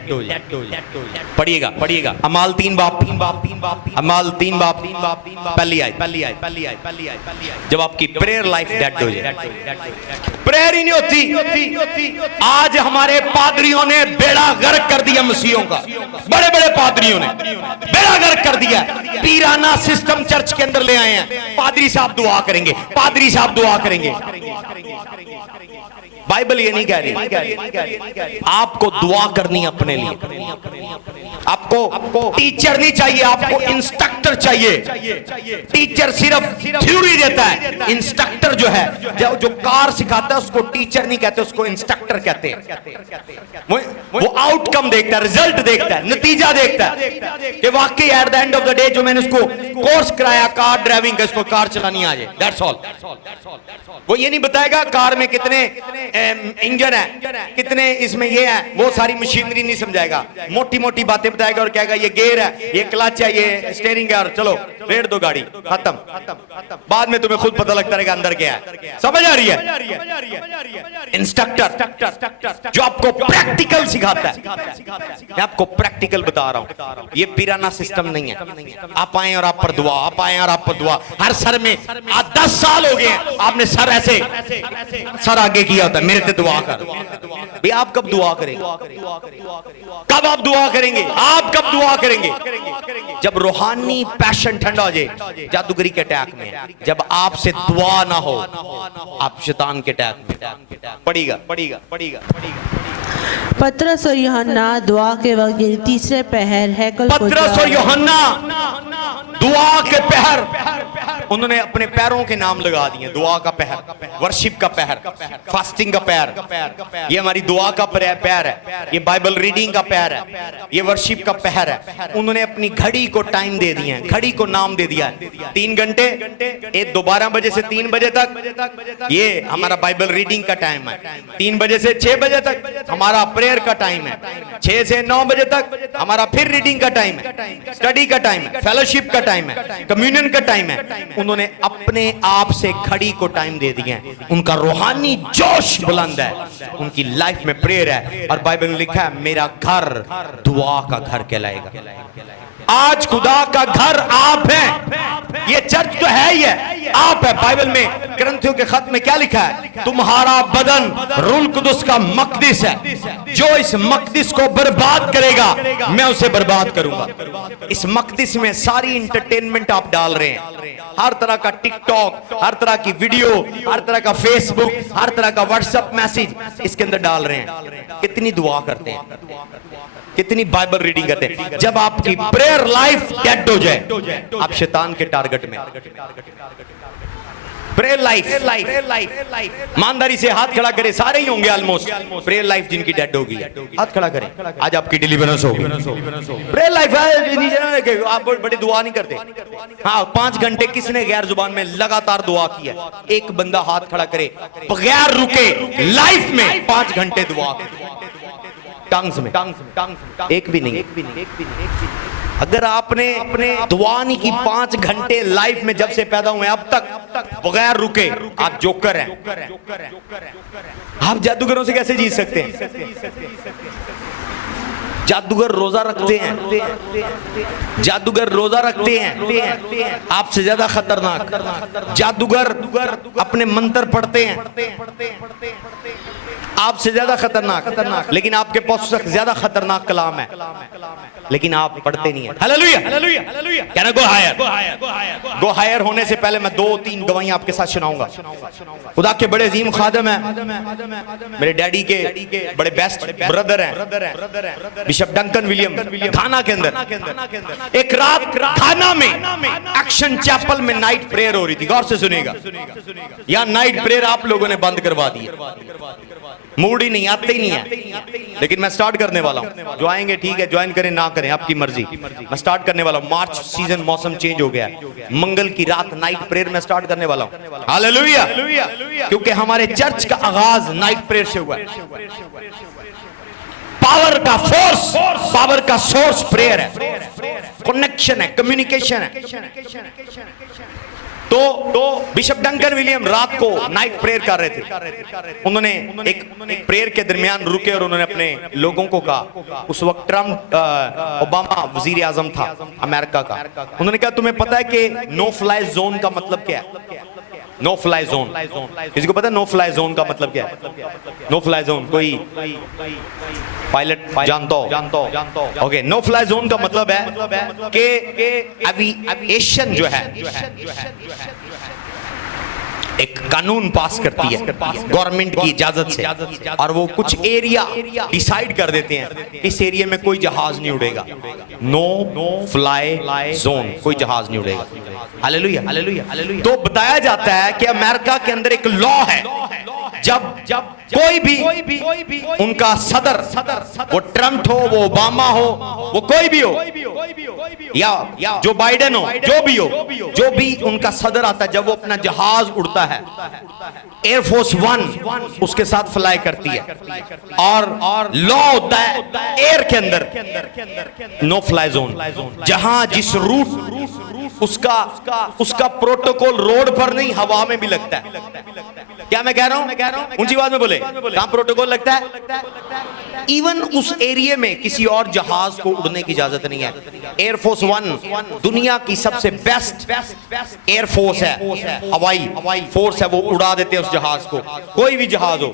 पढ़िएगा अमाल 3 बाब, अमाल 3 बाब पहली आयत। जब आपकी प्रेयर लाइफ डेड हो जाए, प्रेयर ही नहीं होती। आज हमारे पादरियों ने बेड़ा गर्क कर दिया मसीहों का, बड़े बड़े पादरियों ने बेड़ा गर्क कर दिया। पीराना सिस्टम चर्च के अंदर ले आए हैं। पादरी साहब दुआ करेंगे, पादरी साहब दुआ करेंगे। बाइबल ये नहीं कह रही। आपको दुआ करनी अपने लिए। आपको टीचर नहीं चाहिए, आपको इंस्ट्रक्टर चाहिए। टीचर सिर्फ थ्योरी देता है, इंस्ट्रक्टर जो है, जो कार सिखाता है उसको टीचर नहीं कहते, उसको इंस्ट्रक्टर कहते हैं। वो आउटकम देखता है, रिजल्ट देखता है, नतीजा देखता है कि वाकई at the end of the day जो मैंने उसको कोर्स कराया कार ड्राइविंग का, इसको कार चलानी आ जाए, दैट्स ऑल। वो ये नहीं बताएगा कार में कितने इंजन है, कितने इसमें ये है, वो सारी मशीनरी नहीं समझाएगा। मोटी मोटी बातें बताएगा और कहेगा ये गेयर है, ये क्लच है, ये स्टीयरिंग है, और चलो रेड दो गाड़ी, खत्म। बाद में तुम्हें खुद पता लगता रहेगा अंदर क्या है। समझ आ रही है? इंस्ट्रक्टर जो आपको प्रैक्टिकल सिखाता है। मैं आपको प्रैक्टिकल बता रहा हूं, ये पिराना सिस्टम नहीं है। आप आए और आप पर दुआ, आप आए और आप पर दुआ। हर सर में आज 10 साल हो गए आपने सर ऐसे सर आगे किया होता है, मेरे से दुआ कर। भाई आप कब दुआ करेंगे? कब आप दुआ करेंगे? आप कब दुआ करेंगे? जब रूहानी पैशन ठंडा हो जाए। जादूगरी के अटैक में, जब आपसे दुआ ना हो, आप शैतान के अटैक में। पढ़िएगा। पतरस और यूहन्ना दुआ के वक्त, तीसरे पहर हैकल को पतरस और यूहन्ना दुआ के पहर उन्होंने अपने पैरों के नाम लगा दिए। दुआ का पहर, वर्शिप का पहर, फास्टिंग का पहर, ये हमारी दुआ का पहर है, ये बाइबल रीडिंग का पहर है, ये वर्शिप का पहर है। उन्होंने अपनी घड़ी को टाइम दे दिया है, घड़ी को नाम दे दिया है। 3 घंटे, एक 12 बजे से 3 बजे तक ये हमारा बाइबल रीडिंग का टाइम है। 3 बजे से 6 बजे तक हमारा प्रेयर का टाइम है। 6 से 9 बजे तक हमारा फिर रीडिंग का टाइम है, स्टडी का टाइम है, फेलोशिप का टाइम है, कम्युनियन का टाइम है। उन्होंने अपने आप से घड़ी को टाइम दे दिया है। उनका रूहानी जोश बुलंद है, उनकी लाइफ में प्रेयर है। और बाइबल में लिखा है मेरा घर दुआ का घर कहलाएगा। आज खुदा का घर आप हैं। ये चर्च तो है ही है, आप है। बाइबल में ग्रंथियों के खत में क्या लिखा है? तुम्हारा बदन रूह कुदुस का मकदिस है। जो इस मकदिस को बर्बाद करेगा मैं उसे बर्बाद करूंगा। इस मकदिस में सारी इंटरटेनमेंट आप डाल रहे हैं, हर तरह का टिकटॉक, हर तरह की वीडियो, हर तरह का फेसबुक, हर तरह का व्हाट्सएप मैसेज इसके अंदर डाल रहे हैं। कितनी दुआ करते हैं, कितनी बाइबल रीडिंग करते हैं। जब आपकी प्रेयर लाइफ डेड हो जाए आप शैतान के टारगेट में। प्रेयर लाइफ ईमानदारी से हाथ खड़ा करें, सारे ही होंगे ऑलमोस्ट। प्रेयर लाइफ जिनकी डेड होगी हाथ खड़ा करें, आज आपकी डिलीवरेंस होगी। प्रेयर लाइफ आप बड़ी दुआ नहीं करते। हाँ, 5 घंटे किसने गैर जुबान में लगातार दुआ किया? एक बंदा हाथ खड़ा करे बगैर रुके लाइफ में 5 घंटे दुआ, टंग्स में एक भी नहीं। अगर आपने अपने दुआ नहीं की 5 घंटे लाइफ में, जब से पैदा हुए अब तक बगैर रुके, आप जोकर हैं। आप जादूगरों से कैसे जीत सकते हैं? जादूगर रोजा रखते हैं, जादूगर रोजा रखते हैं, आपसे ज्यादा खतरनाक। जादूगर अपने मंत्र पढ़ते हैं, आपसे ज्यादा खतरनाक। लेकिन आपके पास ज्यादा खतरनाक कलाम है, लेकिन आप पढ़ते नहीं है। हालेलुया, कहना गो हायर। गो हायर होने से पहले मैं 2-3 गवाहियां आपके साथ सुनाऊंगा। खुदा के बड़े अजीम खादम हैं, मेरे डैडी के बड़े बेस्ट ब्रदर हैं, बिशप डंकन विलियम। घाना के अंदर एक रात घाना में एक्शन चैपल में नाइट प्रेयर हो रही थी। गौर से सुनिएगा, यहां नाइट प्रेयर आप लोगों ने बंद करवा दी। मूड ही नहीं, आते ही नहीं है, लेकिन मैं स्टार्ट करने वाला हूं। जो आएंगे ठीक है, ज्वाइन करें ना करें आपकी मर्जी। मैं स्टार्ट करने वाला हूं। मार्च सीजन, मौसम चेंज हो गया है। मंगल की रात नाइट प्रेयर में स्टार्ट करने वाला हूं। हालेलुया, क्योंकि हमारे चर्च का आगाज नाइट प्रेयर से हुआ है। पावर का फोर्स, पावर का सोर्स प्रेयर है, कनेक्शन है, कम्युनिकेशन है। तो बिशप डंकन विलियम रात को नाइट प्रेयर कर रहे थे। उन्होंने एक प्रेयर के दरमियान रुके और उन्होंने अपने लोगों को कहा, उस वक्त ट्रम्प ओबामा वजीर आजम था अमेरिका का। उन्होंने कहा तुम्हें पता है कि नो फ्लाई जोन का मतलब क्या है? नो फ्लाई जोन, किसी को पता है नो फ्लाई जोन का मतलब क्या है? नो फ्लाई जोन कोई पायलट जानता हो? ओके, नो फ्लाई जोन का मतलब है कि एविएशन जो है एक कानून पास करती है गवर्नमेंट की इजाजत से, और वो कुछ एरिया डिसाइड कर देते हैं इस एरिया में कोई जहाज नहीं उड़ेगा। नो फ्लाई जोन, कोई जहाज नहीं उड़ेगा। Hallelujah, hallelujah, hallelujah. तो बताया जाता है कि अमेरिका के अंदर एक लॉ है, जब कोई भी उनका सदर, वो ट्रम्प हो, वो ओबामा हो, वो कोई भी हो, या जो बाइडेन हो, जो भी उनका सदर आता है, जब वो अपना जहाज उड़ता है, एयरफोर्स 1 उसके साथ फ्लाई करती है, और लॉ होता है एयर के अंदर नो फ्लाई जोन। जहां जिस रूट उसका प्रोटोकॉल रोड पर नहीं, हवा में भी लगता है। क्या मैं कह रहा हूं? ऊंची आवाज में बोले, कहां प्रोटोकॉल लगता है? इवन उस एरिया में किसी और जहाज को उड़ने की इजाजत नहीं है। एयरफोर्स 1 दुनिया की सबसे बेस्ट एयरफोर्स है, हवाई फोर्स है। वो उड़ा देते हैं उस जहाज को, कोई भी जहाज हो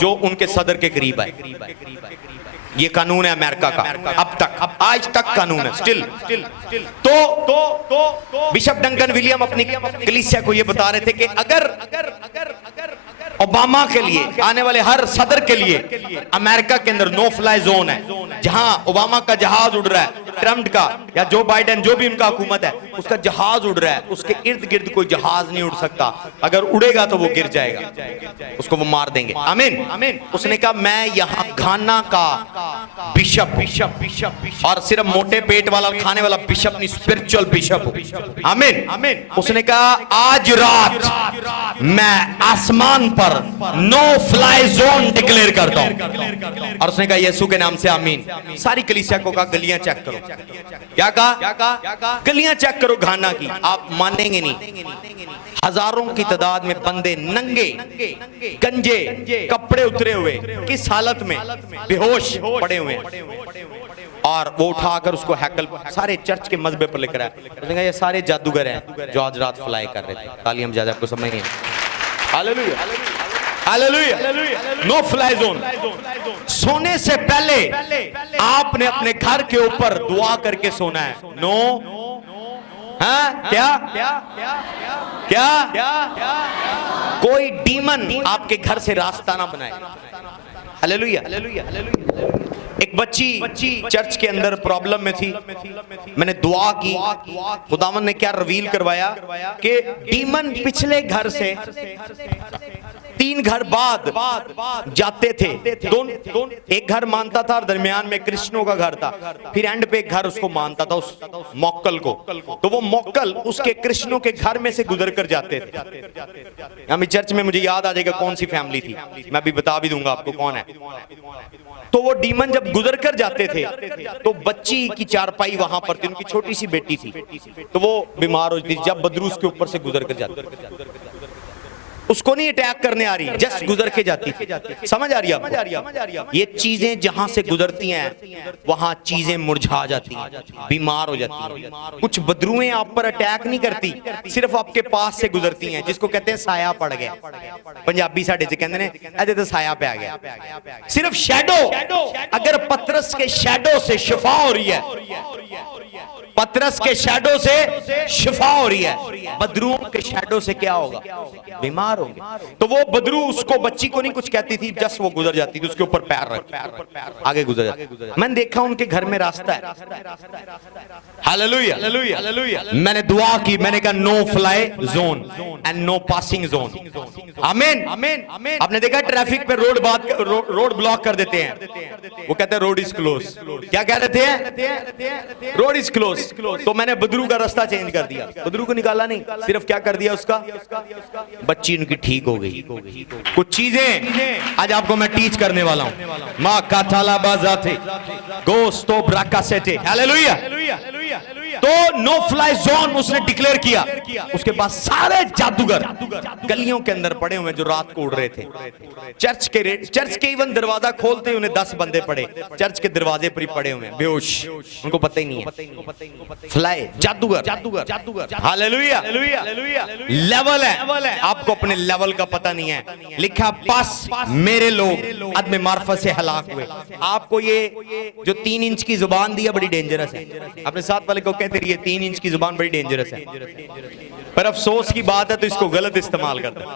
जो उनके सदर के करीब है। ये कानून है अमेरिका का, अब तक, आज तक कानून है, स्टिल। तो बिशप डंकन विलियम अपनी कलीसिया को ये बता रहे थे कि अगर ओबामा के लिए, आने वाले हर सदर के लिए अमेरिका के अंदर नो फ्लाई जोन है, जहां ओबामा का जहाज उड़ रहा है, ट्रम्प का या जो बाइडेन, जो भी उनका हुकूमत है, उसका जहाज उड़ रहा है, उसके इर्द गिर्द कोई जहाज नहीं उड़ सकता, अगर उड़ेगा तो वो गिर जाएगा, उसको वो मार देंगे। आमीन आमीन। उसने कहा मैं यहाँ घाना का बिशप और सिर्फ मोटे पेट वाला खाने वाला बिशप नहीं, स्पिरिचुअल बिशप हूं। आमीन आमीन। उसने कहा आज रात मैं आसमान पर नो फ्लाई जोन डिक्लेयर करता हूं, और उसने कहा यीशु के नाम से आमीन। सारी कलीसिया को कहा गलियां चेक करो। क्या कहा? गलियां चेक करो घाना की। आप मानेंगे नहीं, हजारों की तादाद में बंदे नंगे गंजे कपड़े उतरे हुए किस हालत में, बेहोश पड़े हुए हैं, और वो उठाकर उसको हैकल सारे चर्च के मजबे पर लेकर आया। उसने कहा ये सारे जादूगर हैं जो आज रात फ्लाई कर रहे थे। ताली हम ज्यादा आपको समझ नहीं है। हालेलुया हालेलुया। No fly zone. सोने से पहले आपने अपने घर के ऊपर दुआ करके सोना है। नो हाँ क्या क्या क्या क्या कोई डीमन आपके घर से रास्ता ना बनाए। Hallelujah hallelujah hallelujah. एक बच्ची चर्च के अंदर प्रॉब्लम में थी, मैंने दुआ की, खुदावंद ने क्या रिवील करवाया कि डीमन पिछले घर से 3 घर बाद जाते थे। एक घर मानता था और दरमियान में कृष्णों का घर था, फिर एंड पे एक घर उसको मानता था, उस मौक्कल को। तो वो मौक्कल उसके कृष्णों के घर में से गुजर कर जाते थे। हमें चर्च में मुझे याद आ जाएगा कौन सी फैमिली थी, मैं अभी बता भी दूंगा आपको कौन है। तो वो डीमन जब गुजर कर जाते थे तो बच्ची की चारपाई वहां पर थी, उनकी छोटी सी बेटी थी, तो वो बीमार हो जाती थी। जब बदरू उसके ऊपर से गुजर कर जाती, उसको नहीं अटैक करने आ रही, जस्ट गुजर के जाती थी। समझ आ रही है? ये चीजें जहां से गुजरती हैं वहां चीजें मुरझा जाती हैं, बीमार हो जाती हैं। कुछ बदरुएं आप पर अटैक नहीं करती, सिर्फ आपके पास से गुजरती हैं, जिसको कहते हैं साया पड़ गया। पंजाबी साडे च कहंदे ने ऐदे ते साया पे आ गया। सिर्फ शैडो, अगर पतरस के शैडो से शिफा हो रही है, पतरस के शैडो से शिफा हो रही है, बदरुओं के शैडो से क्या होगा? बीमार होंगे। तो वो बदरू उसको, बच्ची को नहीं कुछ कहती थी, जस्ट वो गुजर जाती थी, उसके ऊपर पैर रख आगे गुजर जाती। मैंने देखा उनके घर में रास्ता है। Hallelujah hallelujah hallelujah. मैंने दुआ की, मैंने कहा no fly zone and no passing zone. आमीन आमीन। आपने देखा ट्रैफिक पे रोड ब्लॉक कर देते हैं, वो कहते हैं रोड इज क्लोज। क्या कह रहे थे? Road is close. तो मैंने बदरू का रास्ता चेंज कर दिया, बदरू को निकाला नहीं, सिर्फ क्या कर दिया, उसका बच्ची उनकी ठीक हो गई। कुछ चीजें आज आपको मैं टीच करने वाला हूं। मां काथाला बाजाते गोस्तो ब्राकासेटे। हालेलुया। तो नो फ्लाई जोन उसने डिक्लेयर किया। उसके बाद सारे जादूगर गलियों के अंदर पड़े हुए जो रात को उड़ रहे थे। चर्च के इवन दरवाजा खोलते ही उन्हें 10 बंदे पड़े, चर्च के दरवाजे पर ही पड़े हुए हैं बेहोश, उनको पता ही नहीं है। फ्लाई जादूगर। हालेलुया। लेवल है, आपको अपने लेवल का पता नहीं है। लिखा पास मेरे लोग अदम मार्फत से हलाक हुए। आपको ये जो 3 इंच की जुबान दी है बड़ी डेंजरस है। अपने साथ वाले को कहते रहिए 3 इंच की जुबान बड़ी डेंजरस है, पर अफसोस की बात है तो इसको गलत इस्तेमाल करते हैं।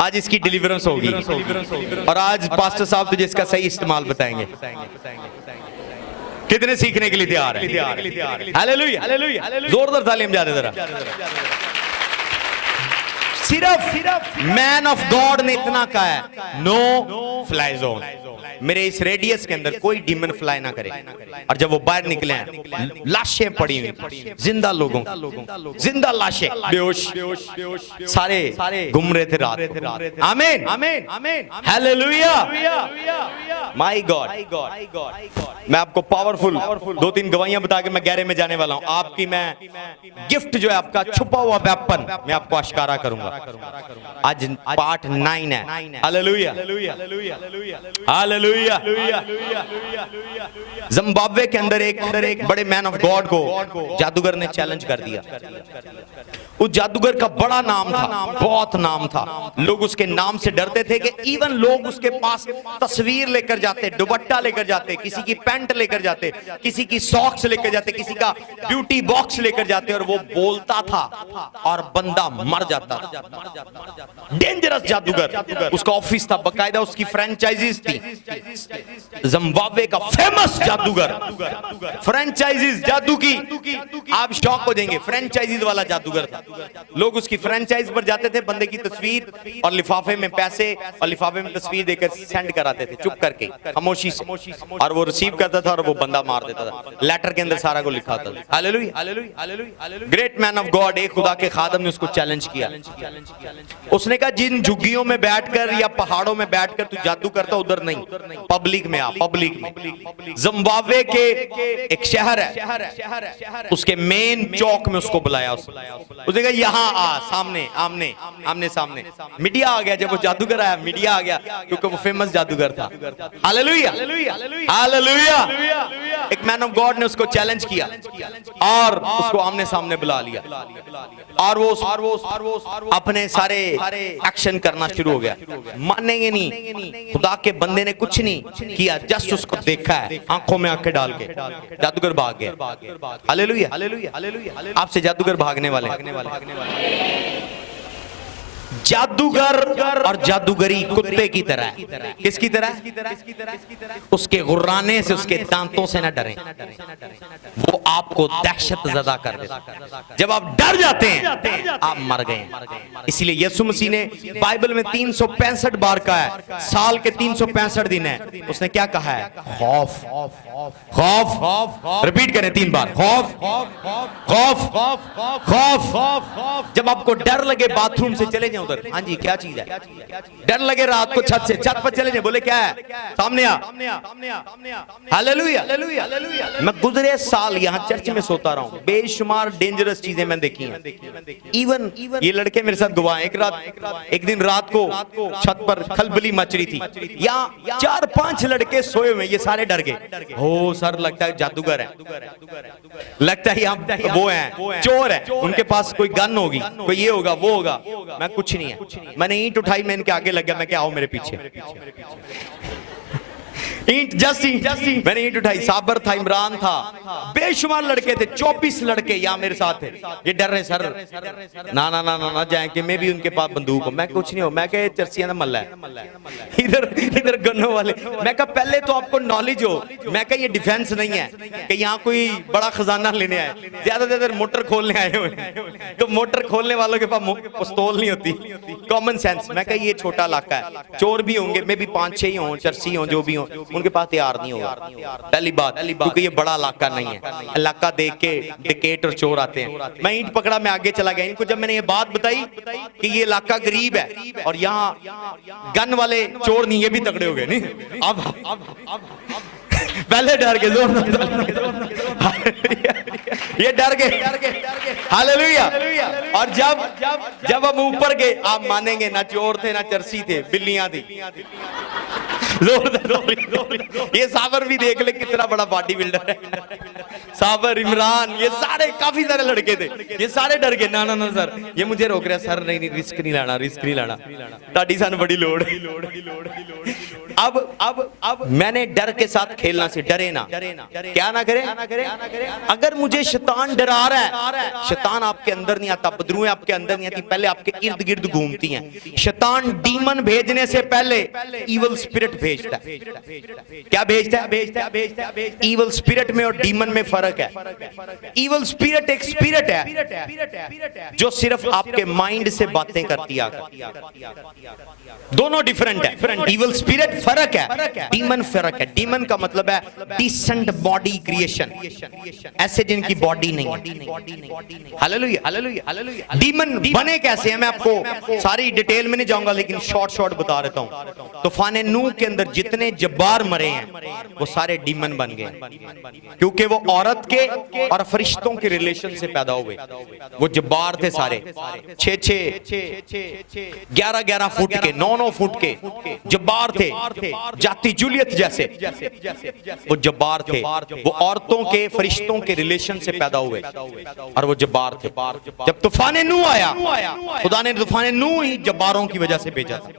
आज इसकी डिलीवरेंस होगी, और आज पास्टर साहब तुझे इसका सही इस्तेमाल बताएंगे। कितने सीखने के लिए तैयार हैं? हालेलुया। जोरदार तालीम जा दे जरा। सिर्फ मैन ऑफ गॉड ने इतना कहा है, नो फ्लाई जोन। मेरे इस रेडियस के अंदर कोई डीमन फ्लाई ना करे। और जब वो बाहर निकले हैं, लाशें पड़ी हुई, जिंदा लोगों, जिंदा लाशें, बेहोश सारे घूम रहे थे रात। आमीन आमीन। हालेलुया। My God. मैं आपको पावरफुल 2-3 गवाहियां बता के मैं गहरे में जाने वाला हूं। आपकी मैं गिफ्ट जो है, आपका छुपा हुआ वेपन मैं आपको आश्कारा करूंगा। आज पार्ट 9 है। Hallelujah hallelujah. जिम्बाब्वे के अंदर एक बड़े मैन ऑफ गॉड को जादूगर ने चैलेंज कर दिया। उस जादूगर का बड़ा नाम था, बहुत नाम था। लोग उसके नाम से डरते थे कि इवन लोग उसके पास तस्वीर लेकर जाते, दुपट्टा लेकर जाते, किसी की पैंट लेकर जाते, किसी की सॉक्स लेकर जाते, किसी का ब्यूटी बॉक्स लेकर जाते, और वो बोलता था और बंदा मर जाता था। डेंजरस जादूगर। उसका ऑफिस था, बकायदा उसकी फ्रेंचाइजीज थी। जिम्बाब्वे का फेमस जादूगर, फ्रेंचाइजीज जादू की, आप शॉक हो जाएंगे, फ्रेंचाइजीज वाला जादूगर था। लोग उसकी फ्रेंचाइज पर जाते थे, बंदे की तस्वीर और लिफाफे में पैसे और लिफाफे में तस्वीर देकर सेंड कराते थे, चुप करके, खामोशी से, और वो रिसीव करता था और वो बंदा मार देता था। लेटर के अंदर सारा को लिखा था। Hallelujah, hallelujah. Great man of God, एक खुदा के खादम ने उसको चैलेंज किया। उसने कहा जिन झुग्गियों में बैठकर या पहाड़ों में बैठकर तू जादू करता, उधर नहीं, पब्लिक में आ, पब्लिक में। जिम्बाब्वे के एक शहर है, उसके मेन चौक में उसको बुलाया। उसने कहा यहाँ आ, सामने, आमने आमने सामने। मीडिया आ गया, जब वो जादूगर आया मीडिया आ गया, क्योंकि वो फेमस जादूगर था। Hallelujah, hallelujah. एक मैन ऑफ गॉड ने उसको चैलेंज किया और उसको आमने सामने बुला लिया, और वो अपने सारे एक्शन करना शुरू हो गया। मानेंगे नहीं, खुदा के बंदे ने कुछ नहीं किया, जस्ट उसको देखा है, आंखों में आंखें डाल के जादूगर भाग गया। Hallelujah, hallelujah. आपसे जादूगर भागने वाले हैं। जादूगर और जादूगरी कुत्ते की तरह है। किसकी तरह? उसके गुर्राने से, उसके दांतों से न डरें, वो आपको दहशत ज़दा कर देता। जब आप डर जाते हैं आप मर गए। इसलिए यीशु मसीह ने बाइबल में 365 बार कहा है, साल के 365 दिन है, उसने क्या कहा है? खौफ, खौफ। रिपीट करें 3 बार, खौफ, खौफ, खौफ। जब आपको डर लगे बाथरूम से चले जाए उधर, हाँ जी क्या चीज है? डर लगे रात को छत पर चले जाए, बोले क्या है? सामने आ। हालेलुया। मैं गुजरे साल यहाँ चर्च में सोता रहा हूँ, बेशुमार डेंजरस चीजें मैंने देखी हैं। इवन ये लड़के मेरे साथ गवाह, एक दिन रात को छत पर खलबली मच रही थी, यहाँ 4-5 लड़के सोए हुए, ये सारे डर गए। हो सर, लगता है जादूगर है, लगता है यहाँ वो है, चोर है, उनके पास कोई गन होगी, कोई ये होगा वो होगा। मैं कुछ नहीं है, मैंने ईंट उठाई, मैं इनके आगे लग गया, मैं क्या आओ मेरे पीछे। ईंट, जस्ट मैंने ईंट उठाई। साबर था, इमरान था, बेशुमार लड़के थे, 24 लड़के यहाँ मेरे साथ थे। ये डर रहे सर, ना जाएंगे, मैं भी उनके पास बंदूक हो। मैं कुछ नहीं हो, मैं कहा चरसिया का मल्ला है, इधर गन्नों वाले। मैं कहा पहले तो आपको नॉलेज हो, मैं कहा ये डिफेंस नहीं है कि यहाँ कोई बड़ा खजाना लेने आए, ज्यादा से ज्यादा मोटर खोलने आए हुए, तो मोटर खोलने वालों के पास पिस्तौल नहीं होती, कॉमन सेंस। मैं कहा ये छोटा इलाका है, चोर भी होंगे, मैं भी 5-6 ही हों, चरसी हों, जो भी हों, उनके पास तैयार नहीं होगा। पहली बात, क्योंकि ये बड़ा इलाका नहीं है, इलाका देख के डिकेट और चोर आते हैं। मैं ईंट पकड़ा, मैं आगे चला गया। इनको जब मैंने ये बात बताई कि ये इलाका गरीब है और यहाँ गन वाले चोर नहीं, ये भी तगड़े हो गए नहीं। अब पहले डर के जोर ये डर गए। हालेलुया। और जब हम ऊपर गए, आप मानेंगे ना चोर थे ना चरसी थे, बिल्लियां थी। ये साबर भी देख ले कितना बड़ा बॉडी बिल्डर है। साबर, इमरान, ये सारे काफी सारे लड़के थे, ये सारे डर गए। ना सर, ये मुझे रोक रहा है सर, नहीं रिस्क नहीं लाना, ताड़ी सान बड़ी लोड। अब मैंने डर के साथ खेलना से डरे ना, क्या ना करें। अगर मुझे शैतान डरा रहा है, शैतान आपके अंदर नहीं आता, बदरूएं आपके अंदर नहीं आती, पहले आपके इर्द गिर्द घूमती हैं। शैतान डीमन भेजने से पहले इवल स्पिरिट भेजता है। क्या भेजता है? इवल स्पिरिट में और डीमन में फर्क है। इवल स्पिरिट एक स्पिरिट है जो सिर्फ आपके माइंड से बातें करती है, दोनों डिफरेंट है। इवल स्पिरिट फर्क है, डीमन फर्क है। डीमन का मतलब है डिसेंट बॉडी क्रिएशन, ऐसे जिनकी बॉडी नहीं है। हालेलुया। डीमन बने कैसे हैं, मैं आपको सारी डिटेल में नहीं जाऊंगा, लेकिन शॉर्ट बता देता हूं। तूफान नूह के अंदर जितने जब्बार मरे हैं वो सारे डीमन बन गए, क्योंकि वो औरत औरत के और फरिश्तों के रिलेशन से पैदा हुए। वो जब्बार थे सारे, 11-11 फुट के, 9-9 फुट के जब्बार थे, जाती जूलियत जैसे वो जब्बार थे। वो औरतों के फरिश्तों के रिलेशन से पैदा हुए और वो जब्बार थे। जब तूफान नूह आया, खुदा ने तूफान नूह ही जब्बारों की वजह से भेजा था,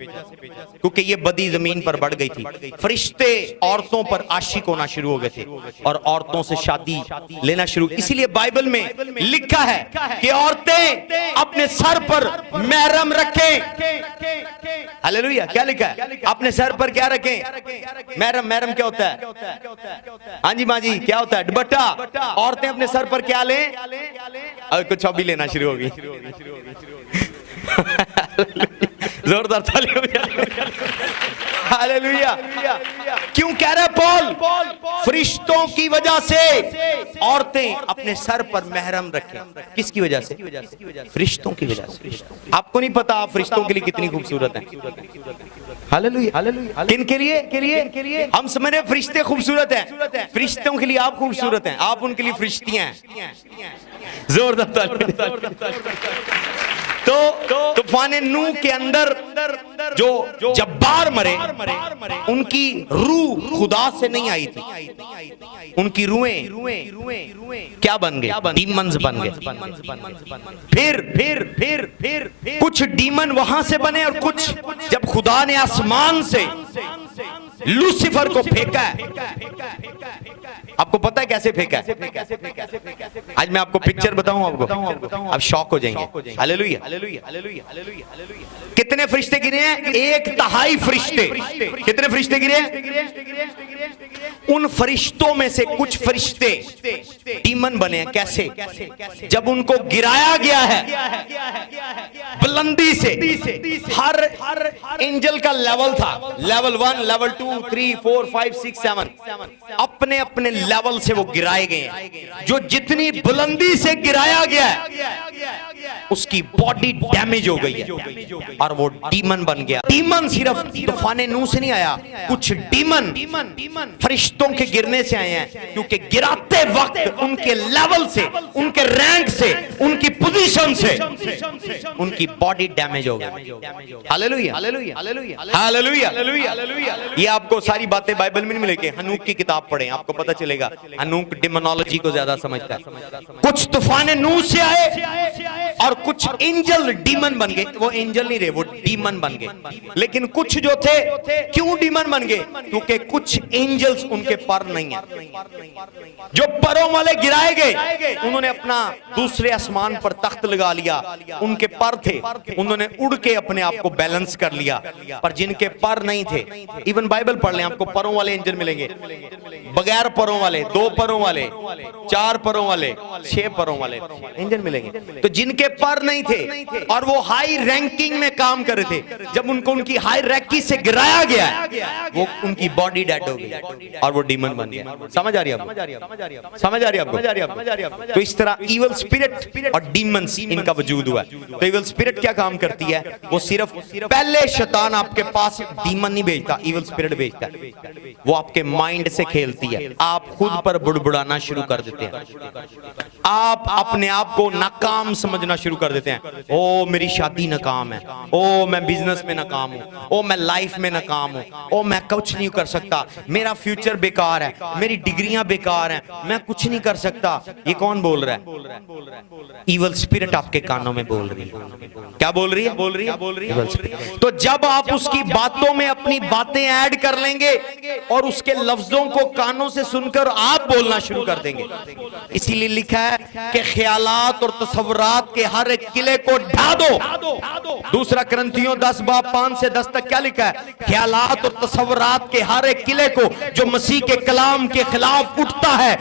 क्योंकि ये बदी जमीन पर बढ़ गई थी। फरिश्ते औरतों पर आशिक होना शुरू हो गए थे और औरतों से शादी लेना शुरू। इसीलिए बाइबल में लिखा है कि औरतें अपने सर पर महरम रखें। हालेलुया। क्या लिखा है? अपने सर पर क्या रखें? महरम। महरम क्या होता है? हाँ जी माँ जी, क्या होता है? दुपट्टा। औरतें अपने सर पर क्या लें? कुछ अभी लेना शुरू होगी। जोरदार तालियां। हालेलुया। क्यों कह रहा है पॉल? फरिश्तों की वजह से औरतें अपने सर पर महरम रखें। किसकी वजह से? फरिश्तों की वजह से। आपको नहीं पता आप फरिश्तों के लिए कितनी खूबसूरत हैं। हालेलुया। किन के लिए? हम समझ रहे फरिश्ते खूबसूरत हैं, फरिश्तों के लिए आप खूबसूरत हैं, आप उनके लिए फरिश्तियां हैं। जोरदार। तो तूफान नूह के अंदर जो जब्बार मरे, उनकी रूह खुदा से नहीं आई थी। उनकी रूहें क्या बन गए? डीमंस बन गए। फिर कुछ डीमन वहां से बने और कुछ जब खुदा ने आसमान से लूसीफर को फेंका है। आपको पता है कैसे फेंका है? आज मैं आपको पिक्चर बताऊं, आपको आप शॉक हो जाएंगे। हालेलुया। कितने फरिश्ते गिरे हैं? 1/3 फरिश्ते। कितने फरिश्ते गिरे हैं? उन फरिश्तों में से कुछ फरिश्ते डीमन बने हैं। कैसे? जब उनको गिराया गया है बुलंदी से। हर एंजल का लेवल था, लेवल 1, लेवल 2, 3, 4, 5, 6, 7। अपने अपने लेवल से वो गिराए गए हैं। जो जितनी बुलंदी से गिराया गया है उसकी बॉडी डैमेज हो गई है और वो डीमन बन गया। डीमन सिर्फ तूफान नूह से नहीं आया, कुछ डीमन फरिश्तों के गिरने से आए हैं, क्योंकि गिराते वक्त उनके लेवल से, उनके रैंक से, उनकी पोजीशन से उनकी बॉडी डैमेज हो गई। हालेलुया। ये आपको सारी बातें बाइबल में नहीं मिलेगी। हनूक की किताब पढ़ें, आपको पता चलेगा। हनूक डिमोनोलॉजी को ज्यादा समझता है। कुछ तूफान नूह से आए और कुछ एंजल डीमन बन गए। वो एंजल नहीं रहे, वो डीमन बन गए। लेकिन कुछ जो थे, क्यों डीमन बन गए? क्योंकि कुछ एंजल्स उनके पर नहीं है। जो परों वाले गिराए गए, उन्होंने अपना दूसरे आसमान पर तख्त लगा लिया। उनके पर थे, उन्होंने उड़ के अपने आप को बैलेंस कर लिया। पर जिनके पर नहीं थे, इवन बाइबल पढ़ लें, आपको परों वाले एंजल मिलेंगे, बगैर परों वाले, 2 परों वाले, 4 परों वाले, 6 परों वाले एंजल मिलेंगे। तो जिनके पर नहीं थे और वो हाई रैंकिंग में काम कर रहे थे, जब उनको उनकी हाई रैंकिंग से गिराया गया, वो उनकी बॉडी डेड हो गई और वो डीमन बन गया। समझ आ रही है आपको? समझ आ रही है आपको? तो इस तरह इविल स्पिरिट और डीमंस इनका वजूद हुआ। तो इविल स्पिरिट क्या काम करती है? वो सिर्फ पहले शैतान आपके पास डीमन नहीं भेजता, इविल स्पिरिट भेजता है। वो आपके माइंड से खेलती है। आप खुद पर बुड़बुड़ाना शुरू कर देते हैं। आप अपने आप को नाकाम समझना शुरू कर देते हैं। ओ मेरी शादी नाकाम है, ओ मैं बिजनेस में नाकाम हूं, ओ मैं लाइफ में नाकाम हूं, ओ मैं कुछ नहीं कर सकता, मेरा फ्यूचर बेकार है, मेरी डिग्रियां बेकार हैं, मैं कुछ नहीं कर सकता। ये कौन बोल रहा है? इविल स्पिरिट आपके कानों में बोल रही है। क्या बोल रही है? तो जब आप उसकी बातों में अपनी बातें ऐड कर लेंगे और उसके लफ्जों को कानों से सुनकर आप बोलना शुरू कर देंगे। इसीलिए लिखा है कि ख्यालात और तसव्वुरात के हर एक किले को ढा दो। दूसरा करंथियों 10:5 से 10 तक क्या लिखा है? ख्यालात और तसव्वुरात के हर एक किले को जो मसीह के कलाम के खिलाफ उठता है,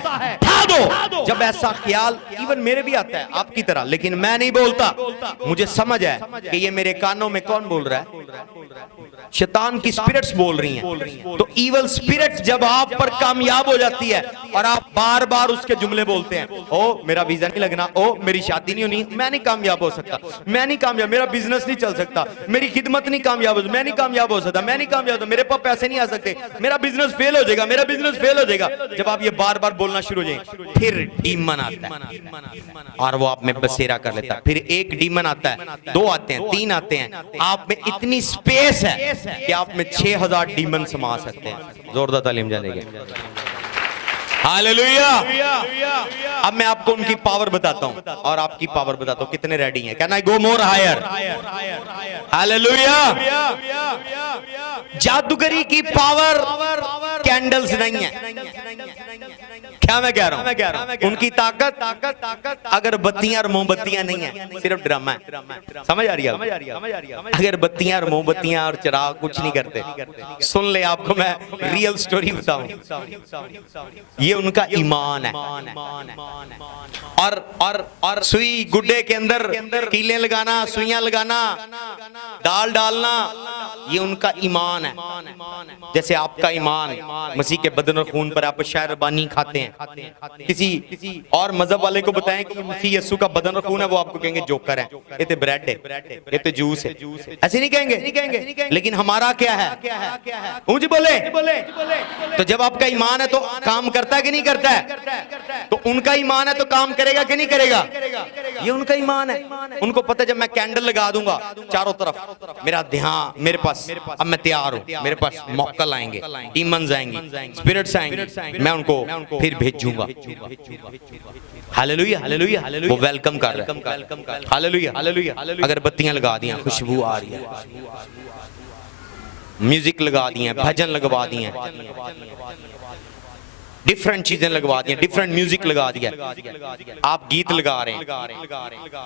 ढा दो। जब ऐसा ख्याल, इवन मेरे भी आता है आपकी तरह, लेकिन मैं नहीं बोलता, मुझे समझ है कि ये मेरे कानों में कौन बोल रहा है? शैतान की स्पिरिट्स बोल रही हैं। तो इवल स्पिरिट जब आप पर कामयाब हो जाती है और आप बार बार उसके जुमले बोलते हैं, ओ मेरा वीजा नहीं लगना, ओ मेरी शादी नहीं होनी, मैं नहीं कामयाब हो सकता, मैं नहीं कामयाब, मेरा बिजनेस नहीं चल सकता, मेरी खिदमत नहीं कामयाब हो, मैं नहीं कामयाब हो सकता, मैं नहीं कामयाब, मेरे पास पैसे नहीं आ सकते, मेरा बिजनेस फेल हो जाएगा, मेरा बिजनेस फेल हो जाएगा। जब आप ये बार बार बोलना शुरू हो जाए, फिर डीमन आता है और वो आप में बसेरा कर लेता है। फिर एक डीमन आता है, 2 आते हैं, 3 आते हैं, आप में इतनी स्पेस है कि आप में 6000 डीमन समा सकते हैं। जोरदार तालीम जानेंगे। हालेलुया। अब मैं आपको उनकी पावर बताता हूं और आपकी पावर बताता हूं, कितने रेडी हैं? Can I go more higher? Hallelujah. जादूगरी की पावर कैंडल्स नहीं है। क्या मैं कह रहा हूं? उनकी ताकत अगरबत्तियां और मोमबत्तियां नहीं है, सिर्फ ड्रामा है। समझ आ रही है? अगरबत्तियां और मोमबत्तियां और चिराग कुछ नहीं करते। सुन ले, आपको मैं रियल स्टोरी बताऊं। ये उनका ईमान है। और सुई गुड्डे के अंदर कीलें लगाना, सुइयां लगाना, डाल डालना, ये उनका ईमान है। जैसे आपका ईमान मसीह के बदन और खून पर, आप शहरबानी खाते हैं। किसी और मजहब वाले को बताएं कि मसीह यीशु का बदन और खून है, वो आपको कहेंगे जोकर है, ये तो ब्रेड है, ये तो जूस है। ऐसे नहीं कहेंगे। लेकिन हमारा क्या है? ऊंची बोले। तो जब आपका ईमान है तो काम करता है कि नहीं करता है? तो उनका ईमान है तो काम करेगा कि नहीं करेगा? ये उनका ईमान है। उनको पता है जब मैं कैंडल लगा दूंगा चारों तरफ, मेरा ध्यान मेरे पास, अब मैं तैयार हूं, मेरे पास मौकल आएंगे, डीमंस आएंगे, स्पिरिट्स आएंगे, मैं उनको फिर भेजूंगा। हालेलुया, हालेलुया, वो वेलकम कर रहा है। Hallelujah, hallelujah. अगरबत्तियां लगा दी हैं, खुशबू आ रही है, म्यूजिक लगा दी हैं, भजन लगवा दिए हैं, डिफरेंट चीजें लगवा दी हैं, डिफरेंट म्यूजिक लगा दिया। आप गीत लगा रहे हैं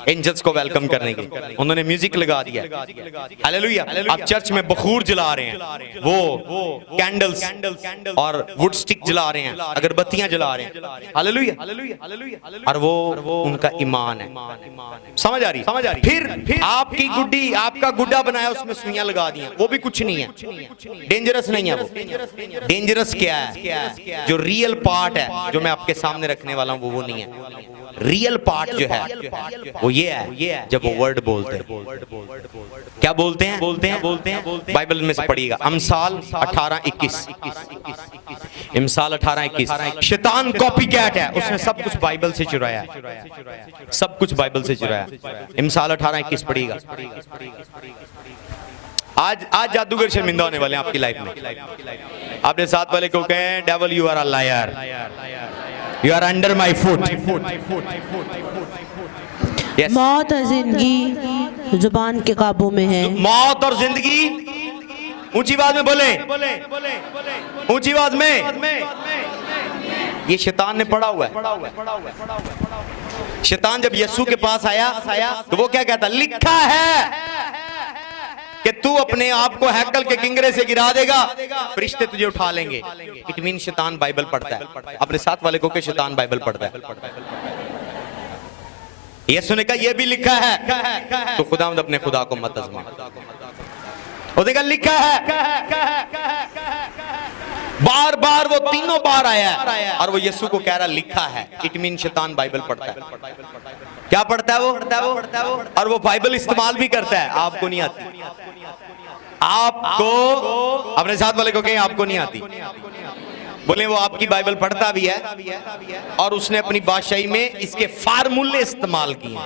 एंजल्स को वेलकम करने के, उन्होंने म्यूजिक लगा दिया। हालेलुया। आप चर्च में बखूर जला रहे हैं, वो कैंडल्स और वुड स्टिक जला रहे हैं, अगरबत्तियां जला रहे हैं। हालेलुया। और वो उनका ईमान है। समझ आ रही? फिर आपकी गुड्डी, आपका गुड्डा बनाया, उसमें सुइयां लगा दी हैं, वो भी कुछ नहीं है, डेंजरस नहीं है। वो डेंजरस क्या है? जो रियल पार्ट है जो मैं आपके सामने रखने वाला हूं, वो नहीं है। रियल पार्ट जो है वो ये है, जब वो वर्ड बोलते हैं। क्या बोलते हैं? बाइबल में से पढ़िएगा, अमसाल 18:21। इमसाल 18:21। शैतान कॉपी कैट है, उसने सब कुछ बाइबल से चुराया है, सब कुछ बाइबल से चुराया। इमसाल 18:21 पढ़िएगा। आज जादूगर शर्मिंदा होने वाले हैं आपकी लाइफ में। आपने साथ वाले को कहें, devil you are a liar, you are under my foot. मौत और जिंदगी जुबान के काबू में है। मौत और जिंदगी, ऊंची आवाज में बोले, ऊंची आवाज में। ये शैतान ने पढ़ा हुआ है। शैतान जब यीशु के पास आया तो वो क्या कहता? लिखा है कि तू अपने आप को हैकल के किंगरे से गिरा देगा, फरिश्ते तुझे उठा लेंगे। इट मीन शैतान बाइबल पढ़ता है। अपने साथ वाले को के शैतान बाइबल पढ़ता है। यीशु ने कहा ये भी लिखा है, तो खुदावंद अपने खुदा को मत आज़मा। उसने कहा लिखा है, बार बार वो तीनों बार आया और वो यीशु को कह रहा लिखा है। इट मीन शैतान बाइबल पढ़ता है। क्या पढ़ता है वो? और वो बाइबल इस्तेमाल भी करता है। आपको नहीं आती, आपको, अपने साथ वाले को कहें आपको नहीं आती। बोले वो आपकी बाइबल पढ़ता भी है और उसने अपनी बादशाही में इसके फार्मूले इस्तेमाल किए।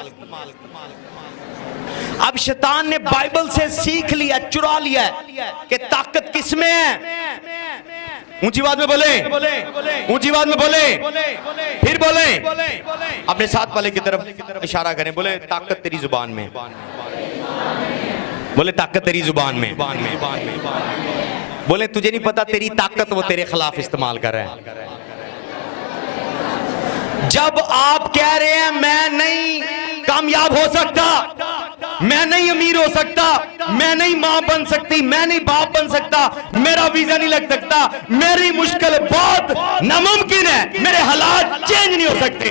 अब शैतान ने बाइबल से सीख लिया, चुरा लिया कि ताकत किसमें है। ऊंची आवाज में बोले, ऊंची आवाज में बोले, फिर बोले, अपने साथ वाले की तरफ इशारा करें, बोले ताकत तेरी जुबान में, बोले ताकत तेरी जुबान में। बोले तुझे नहीं पता तेरी ताकत वो तेरे खिलाफ इस्तेमाल कर रहे हैं। जब आप कह रहे हैं मैं नहीं कामयाब हो सकता, मैं नहीं अमीर हो सकता, मैं नहीं मां बन सकती, मैं नहीं बाप बन सकता, मेरा वीजा नहीं लग सकता, मेरी मुश्किल बहुत नामुमकिन है, मेरे हालात चेंज नहीं हो सकते,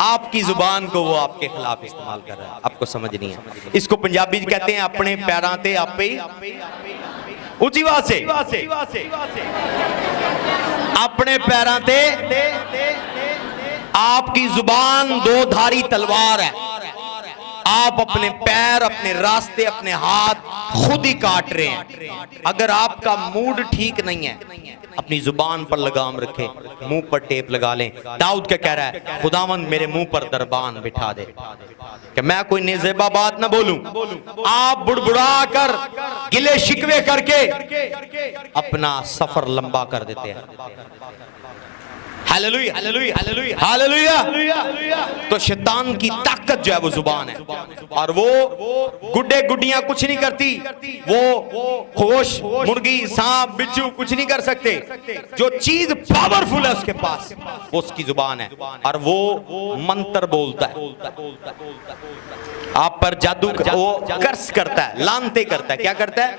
आपकी जुबान को वो आपके खिलाफ इस्तेमाल कर रहा है, आपको समझ नहीं है। इसको पंजाबी कहते हैं अपने पैरां ते आपे ही, ऊंची आवाज से, अपने पैरां ते आपकी जुबान दो धारी तलवार है। आप अपने पैर, अपने रास्ते, अपने हाथ खुद ही काट रहे हैं। अगर आपका मूड ठीक नहीं है, अपनी जुबान पर लगाम रखे, मुंह पर टेप लगा लें। दाऊद क्या कह रहा है? खुदावंद मेरे मुंह पर दरबान बिठा दे कि मैं कोई नेज़ेबा बात ना बोलूं। आप बुड़बुड़ा कर, गिले शिकवे करके अपना सफर लंबा कर देते हैं। Hallelujah, hallelujah, hallelujah, hallelujah. तो शैतान की ताकत जो है वो जुबान है, और वो गुड्डे गुड्डियां कुछ नहीं करती। वो होश, मुर्गी, सांप, बिच्छू कुछ नहीं कर सकते। जो चीज पावरफुल है उसके पास, वो उसकी जुबान है, और वो मंत्र बोलता है। आप पर जादू वो कर्स करता है, लानते करता है। क्या करता है?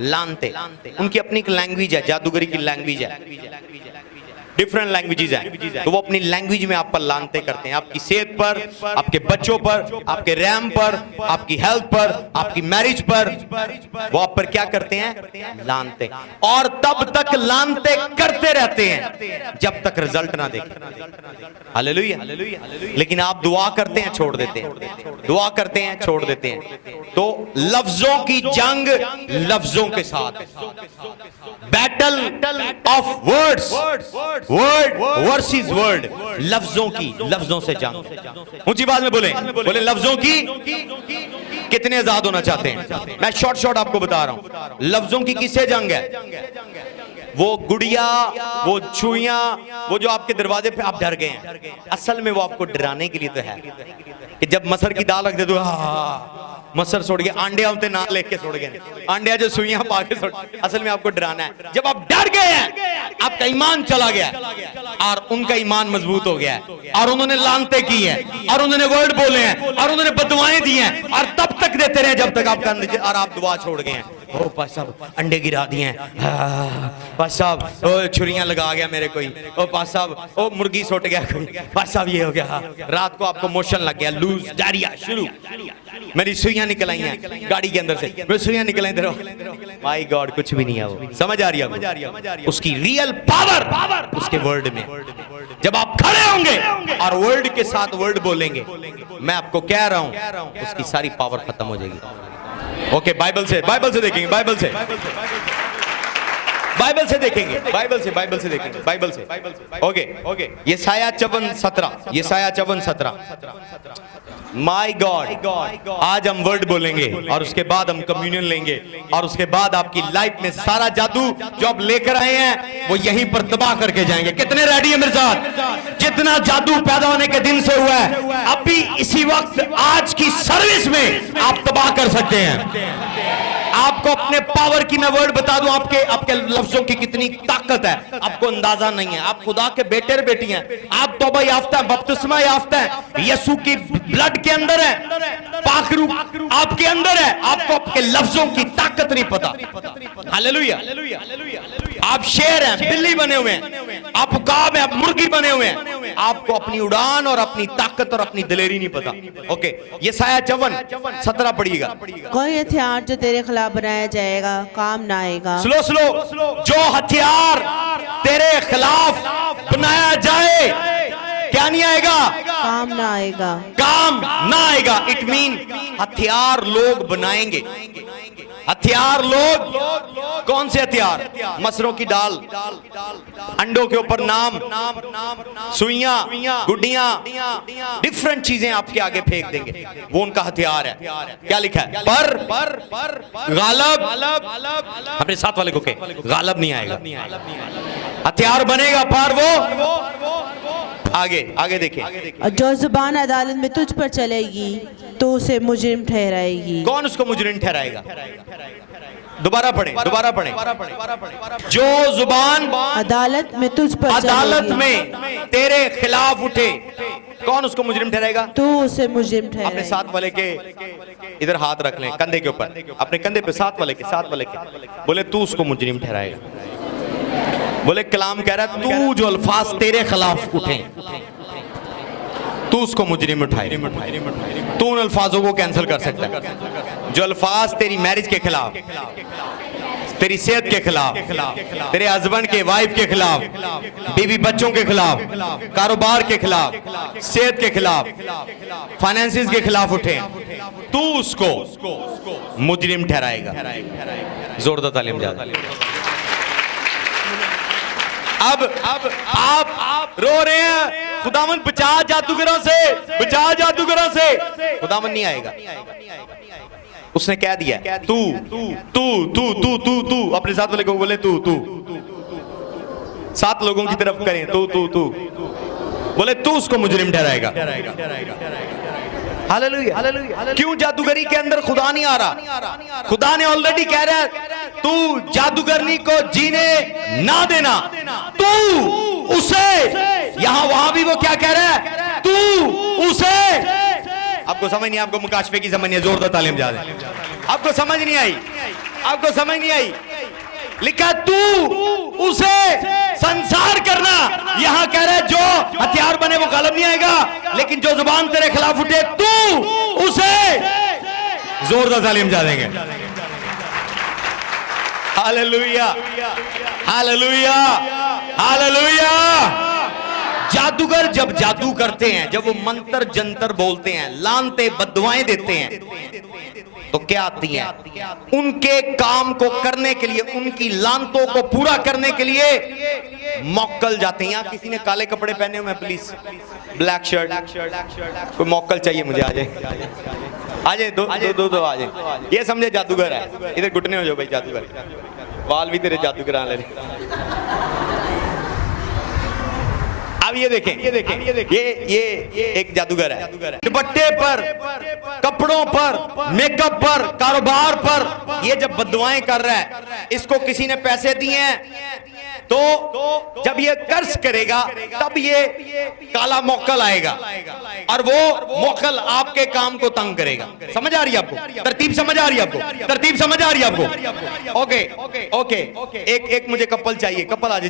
लानते। उनकी अपनी एक लैंग्वेज है, जादूगरी की लैंग्वेज है, डिफरेंट लैंग्वेजेस हैं। तो वो अपनी लैंग्वेज में आप पर लानते करते हैं, आपकी सेहत पर, आपके बच्चों पर, आपके रैम पर, आपकी हेल्थ पर, आपकी मैरिज पर। वो आप पर क्या करते हैं? लानते। और तब तक लानते करते रहते हैं जब तक रिजल्ट ना देखें। हालेलुया। लेकिन आप दुआ करते हैं, छोड़ देते हैं, दुआ करते हैं, छोड़ देते हैं। तो लफ्जों की जंग लफ्जों के साथ, battle of words, word versus word, लफ्जों की, लफ्जों से जंग। ऊंची आवाज में बोले, बोले लफ्जों की। कितने आजाद होना चाहते हैं? मैं शॉर्ट शॉर्ट आपको बता रहा हूं। लफ्जों की किससे जंग है? वो गुड़िया, वो छुइयां, वो जो आपके दरवाजे पे आप डर गए हैं, असल में वो आपको डराने के लिए तो है कि जब मसर की दाल रख दे तो मसर छोड़ गए, अंडे होते ना लेके छोड़ गए, अंडे जो सुइयां पाके छोड़, असल में आपको डराना है। जब आप डर गए हैं, आपका ईमान चला गया और उनका ईमान मजबूत हो गया है, और उन्होंने लानते की है, और उन्होंने वर्ड बोले हैं, और उन्होंने बदुआएं दी हैं, और तब तक देते रहे जब तक आपका, और आप दुआ छोड़ गए हैं। ओ पास साहब अंडे गिरा दिए हैं, पास साहब ओ छुरियां लगा गया मेरे कोई, ओ पास साहब ओ मुर्गी सोट गया कोई, पास साहब ये हो गया, रात को आपको मोशन लग गया, लूज डायरिया शुरू, मेरी सुइयां निकल आई हैं गाड़ी के अंदर से, मेरी सुइयां निकल आई इधर। माय गॉड, कुछ भी नहीं है वो। समझ आ रही है? उसकी रियल पावर उसके वर्ड में। जब आप खड़े होंगे और वर्ड के साथ वर्ड बोलेंगे, मैं आपको कह रहा हूं, उसकी सारी पावर खत्म हो जाएगी। ओके, बाइबल से देखेंगे, बाइबल से देखेंगे, बाइबल से देखेंगे, बाइबल से। ओके, यशायाह 54:17। माय गॉड, आज हम वर्ड बोलेंगे और उसके बाद हम कम्युनियन लेंगे, और उसके बाद आपकी लाइफ में सारा जादू जो आप लेकर आए हैं वो यहीं पर तबाह करके जाएंगे। कितने रेडी है मेरे साथ? जितना जादू पैदा होने के दिन से हुआ है, अभी इसी वक्त आज की सर्विस में आप तबाह कर सकते हैं। आपको अपने पावर की मैं वर्ड बता दूं, आपके लफ्जों की कितनी ताकत है, आपको अंदाजा नहीं है। आप खुदा के बेटे और बेटी हैं, आप तौबा याफ्ता हैं, बपतिस्मा याफ्ता हैं, यीशु की ब्लड के अंदर है, पाक रूह आपके अंदर है, आपको आपके लफ्जों की ताकत नहीं पता। हालेलुया। आप शेर हैं, बिल्ली बने हुए हैं, आप उकाब हैं, आप मुर्गी बने हुए हैं, आपको अपनी उड़ान और अपनी ताकत और अपनी दिलेरी नहीं पता। ओके, यशायाह 54:17 पढ़िएगा। कोई हथियार जो तेरे खिलाफ बनाया जाएगा काम ना आएगा। स्लो, जो हथियार तेरे खिलाफ बनाया जाए, क्या नहीं आएगा? काम ना आएगा। काम ना आएगा। इट मीन हथियार लोग बनाएंगे। हथियार लोग, कौन से हथियार? मसरों की दाल, अंडों के ऊपर नाम, सुइयां, गुड्डियां, डिफरेंट चीजें आपके आगे फेंक देंगे, वो उनका हथियार है। क्या लिखा है? पर गालब, अपने साथ वाले को कहे गालब नहीं आएगा। हथियार बनेगा पर वो आगे देखिए। जो जुबान अदालत में तुझ पर चलेगी तो उसे मुजरिम ठहराएगी। कौन उसको मुजरिम ठहराएगा? दोबारा पढ़ें। जो जुबान अदालत में तुझ पर अदालत चलेगी, में तेरे खिलाफ उठे, कौन उसको मुजरिम ठहराएगा? तू उसे मुजरिम अपने ठहराएगी। साथ वाले के इधर हाथ रख लें, कंधे के ऊपर, अपने कंधे पे साथ वाले के बोले तू उसको मुजरिम ठहराएगा। बोले कलाम कह रहा है तू जो अल्फाज तेरे खिलाफ उठे, तू उसको मुजरिम उठाए। तू उन अल्फाजों को कैंसिल कर सकता है जो अल्फाज तेरी मैरिज के खिलाफ, तेरी सेहत के खिलाफ, तेरे हस्बैंड के, वाइफ के खिलाफ, बीवी बच्चों के खिलाफ, कारोबार के खिलाफ, सेहत के खिलाफ, फाइनेंसिस के खिलाफ उठे, तू उसको मुजरिम ठहराएगा। जोरदार तालीम जा। अब आप रो रहे हैं, खुदावन बचा जादूगरों से, बचा जादूगरों से। खुदावन नहीं आएगा। उसने कह दिया तू तू तू तू तू तू तू अपने साथ वाले को बोले तू तू, 7 लोगों की तरफ करें तू तू तू, बोले तू उसको मुजरिम ठहराएगा। हालेलुया। क्यों जादूगरी के अंदर खुदा नहीं आ रहा? खुदा ने ऑलरेडी कह रहा है तू जादूगरनी को जीने ना देना। तू उसे, यहां वहां भी वो क्या कह रहा है? तू उसे। आपको समझ नहीं, आपको मुकाशफे की समझ नहीं है। जोरदार तालीम जा दे। आपको समझ नहीं आई, आपको समझ नहीं आई। लिखा तू उसे संसार करना। यहां कह रहा है जो हथियार बने वो गालिब नहीं आएगा, लेकिन जो जुबान तेरे खिलाफ उठे तू उसे। जोरदार तालीम जा देंगे। Hallelujah, hallelujah, hallelujah. जादूगर जब जादू करते हैं, जब वो मंत्र जंतर बोलते हैं, लानते बद्दुआएं देते हैं, तो क्या आती हैं? उनके काम को करने के लिए, उनकी लानतों को पूरा करने के लिए मौक्कल जाते हैं। यहाँ किसी ने काले कपड़े पहने हुए हैं, प्लीज ब्लैक शर्ट, कोई मौक्कल चाहिए मुझे? आ जाए, आ जाए, दो आ जाए। ये समझे जादूगर है। इधर घुटने हो जाओ भाई, जादूगर। बाल भी तेरे जादूगर ले। अब ये देखें, ये एक जादूगर है। दुपट्टे पर, कपड़ों पर, मेकअप पर, कारोबार पर ये जब बद्दुआएं कर रहा है, इसको किसी ने पैसे दिए हैं, तो जब ये कर्ज करेगा तब ये काला मौक्कल आएगा और वो मौक्कल आपके काम को तंग करेगा। समझ आ रही है आपको? तरतीब समझ आ रही है आपको? तरतीब समझ आ रही है आपको? ओके। एक मुझे कपल चाहिए। कपल आ जाए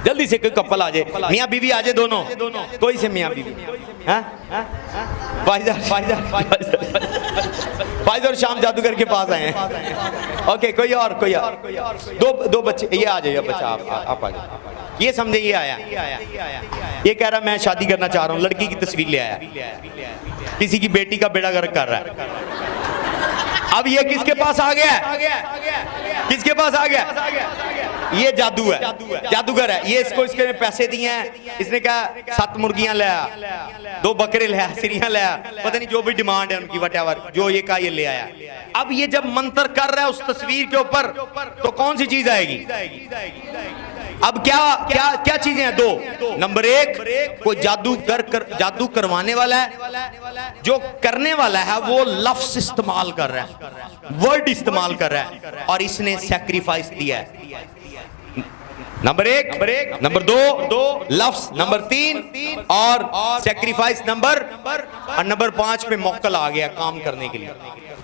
जल्दी से कोई कपल आ जाए। मियाँ बीवी आ जाए दोनों, कोई से मियाँ बीवी। फाइज और शाम जादूगर के पास आए हैं। ओके, कोई और दो बच्चे। ये आ जाइए बच्चा, आप आ जाइए। ये समझे, ये आया, ये कह रहा मैं शादी करना चाह रहा हूँ। लड़की की तस्वीर ले आया, किसी की बेटी का बेड़ा गर्क कर रहा है। अब ये किसके पास आ गया? किसके पास आ गया? ये जादू है, जादूगर है ये। इसके पैसे दिए हैं। इसने कहा 7 मुर्गियां ले आया, 2 बकरे ले आया, सिरियां ले आया, पता नहीं जो भी डिमांड है उनकी, वटेवर जो ये कहा ये ले आया। अब ये जब मंत्र कर रहा है उस तस्वीर के ऊपर, तो कौन सी चीज आएगी? अब क्या चीजें हैं? 2। नंबर 1, कोई जादू करवाने वाला है, जो करने वाला है वो लफ्ज इस्तेमाल कर रहा है, वर्ड इस्तेमाल कर रहा है, और इसने सैक्रिफाइस दिया है। नंबर 1, नंबर 2 लफ्ज, नंबर 3 और सैक्रिफाइस नंबर 5 पे मौक्कल आ गया काम करने के लिए।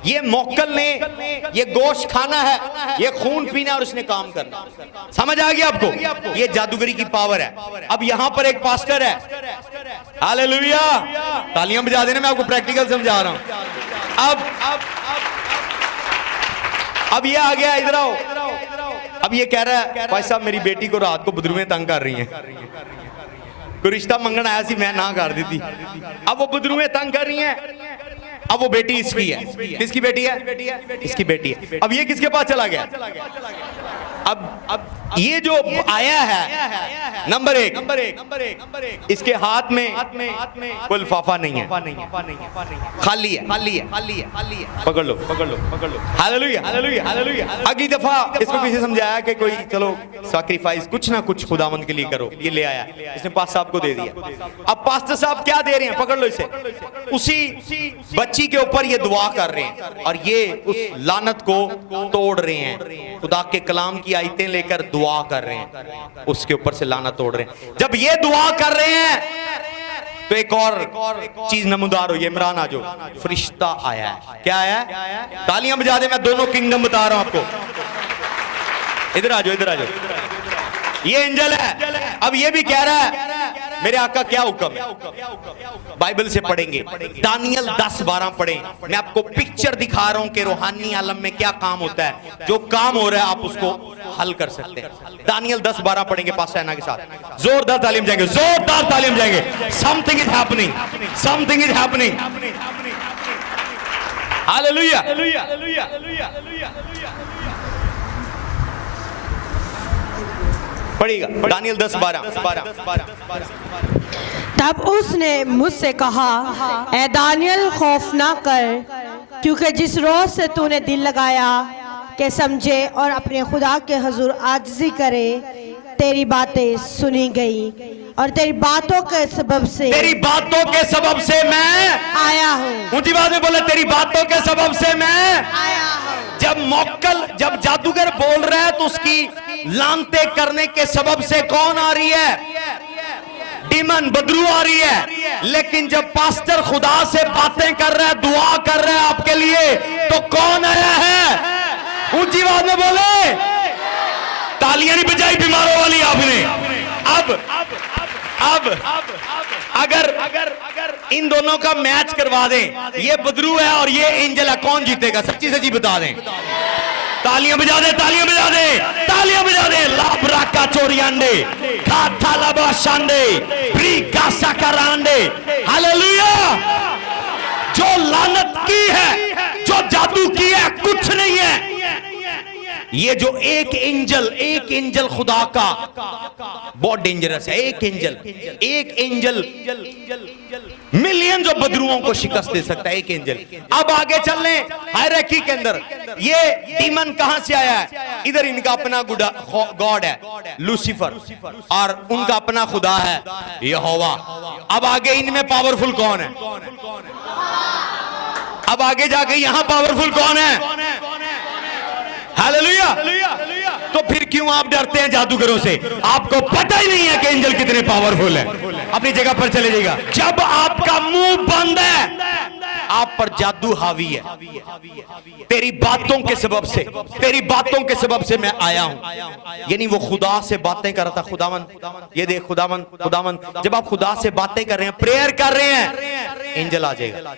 ये मौक्कल ने ये गोश्त खाना है, ये खून पीना और इसने काम करना। समझ आ गया आपको? ये जादूगरी की पावर है। अब यहां पर एक पास्टर है। हालेलुया, तालियां बजा देना, मैं आपको प्रैक्टिकल समझा रहा हूं। अब ये आ गया, इधर आओ। अब ये कह रहा है भाई साहब मेरी बेटी को रात को बदरुएं तंग कर रही हैं, कोई रिश्ता मंगन आया सी, मैं ना कर दी थी। अब वो बदरुएं तंग कर रही हैं। अब वो बेटी इसकी है। किसकी बेटी है? इसकी बेटी है। अब ये किसके पास चला गया? अब ये जो आया है नंबर 1, इसके हाथ में कोई लिफाफा नहीं है, खाली है। पकड़ लो। हालेलुया। अगली दफा इसको किसी समझाया कि कोई चलो सैक्रिफाइस कुछ ना कुछ खुदावंद के लिए करो, ये ले आया, इसने पास्टर साहब को दे दिया। अब पास्टर साहब क्या दे रहे हैं? पकड़ लो इसे। उसी बच्ची के ऊपर ये दुआ कर रहे हैं और ये उस लानत को तोड़ रहे हैं। खुदा के कलाम की आयतें लेकर दुआ कर रहे हैं, उसके ऊपर से लानत तोड़ रहे हैं। जब ये दुआ कर रहे हैं तो एक और चीज नमूदार हुई। इमरान आ जाओ, फरिश्ता आया है। क्या आया? तालियां बजा दे, मैं दोनों किंगडम बता रहा हूं आपको। इधर आ जाओ। ये एंजल है। अब ये भी कह रहा है मेरे आका क्या हुक्म है? बाइबल से पढ़ेंगे। दानियल 10-12 पढ़ें। मैं आपको पिक्चर दिखा रहा हूं कि रूहानी आलम में क्या काम होता है। जो काम हो रहा है आप उसको हल कर सकते हैं। दानियल 10-12 पढ़ेंगे पास्टर ऐना के साथ। जोरदार तालीम जाएंगे, जोरदार तालीम जाएंगे। Something is happening, something is happening. Hallelujah. पढ़िएगा दानियल 10-12। तब उसने मुझसे कहा, ए दानियल खौफ ना कर, क्योंकि जिस रोज से तूने दिल लगाया कि समझे और अपने खुदा के हुजूर आजिज़ी करे, तेरी बातें सुनी गई और तेरी बातों के सबब से मैं आया हूँ। ऊंची बात में बोले, तेरी बातों के सबब से मैं आया हूँ। जब जादूगर बोल रहा है तो उसकी लानते करने के सबब से कौन आ रही है? डीमन, बदरू आ रही है। लेकिन जब पास्टर खुदा से बातें कर रहा है, दुआ कर रहा है आपके लिए, तो कौन आया है? ऊंची आवाज में बोले। तालियां नहीं बजाई बीमारों वाली आपने। अब अगर इन दोनों का मैच करवा दें, ये बदरू है और ये एंजल है, कौन जीतेगा? सच्ची सच्ची बता दें। तालियां बजा दे, तालियां बजा दे, तालियां बजा दे। लाब्रा का चोरियांडे, खाता लाबा शांडे, प्री का साकारांडे। हालेलुया। जो लानत की है, जो जादू की है, कुछ नहीं है। ये जो एक एंजल खुदा का बहुत डेंजरस है। एक एंजल मिलियंस ऑफ बदरुओं को शिकस्त दे सकता है। एक एंजल। अब आगे चल लें हायरार्की के अंदर। ये डीमन कहां से आया है? इधर इनका अपना गॉड है लूसीफर, और उनका अपना खुदा है यहोवा। अब आगे इनमें पावरफुल कौन है? अब आगे जाके यहां पावरफुल कौन है? हालेलुया। तो फिर क्यों आप डरते हैं जादूगरों से? आपको पता ही नहीं है कि एंजल कितने पावरफुल है। अपनी जगह पर चले जाइएगा। जब आपका मुंह बंद है, आप पर जादू हावी है। तेरी बातों के सबब से मैं आया हूं। यानी वो खुदा से बातें कर रहा था। खुदावन, ये देख खुदावन। जब आप खुदा से बातें कर रहे हैं, प्रेयर कर रहे हैं, एंजल आ जाएगा।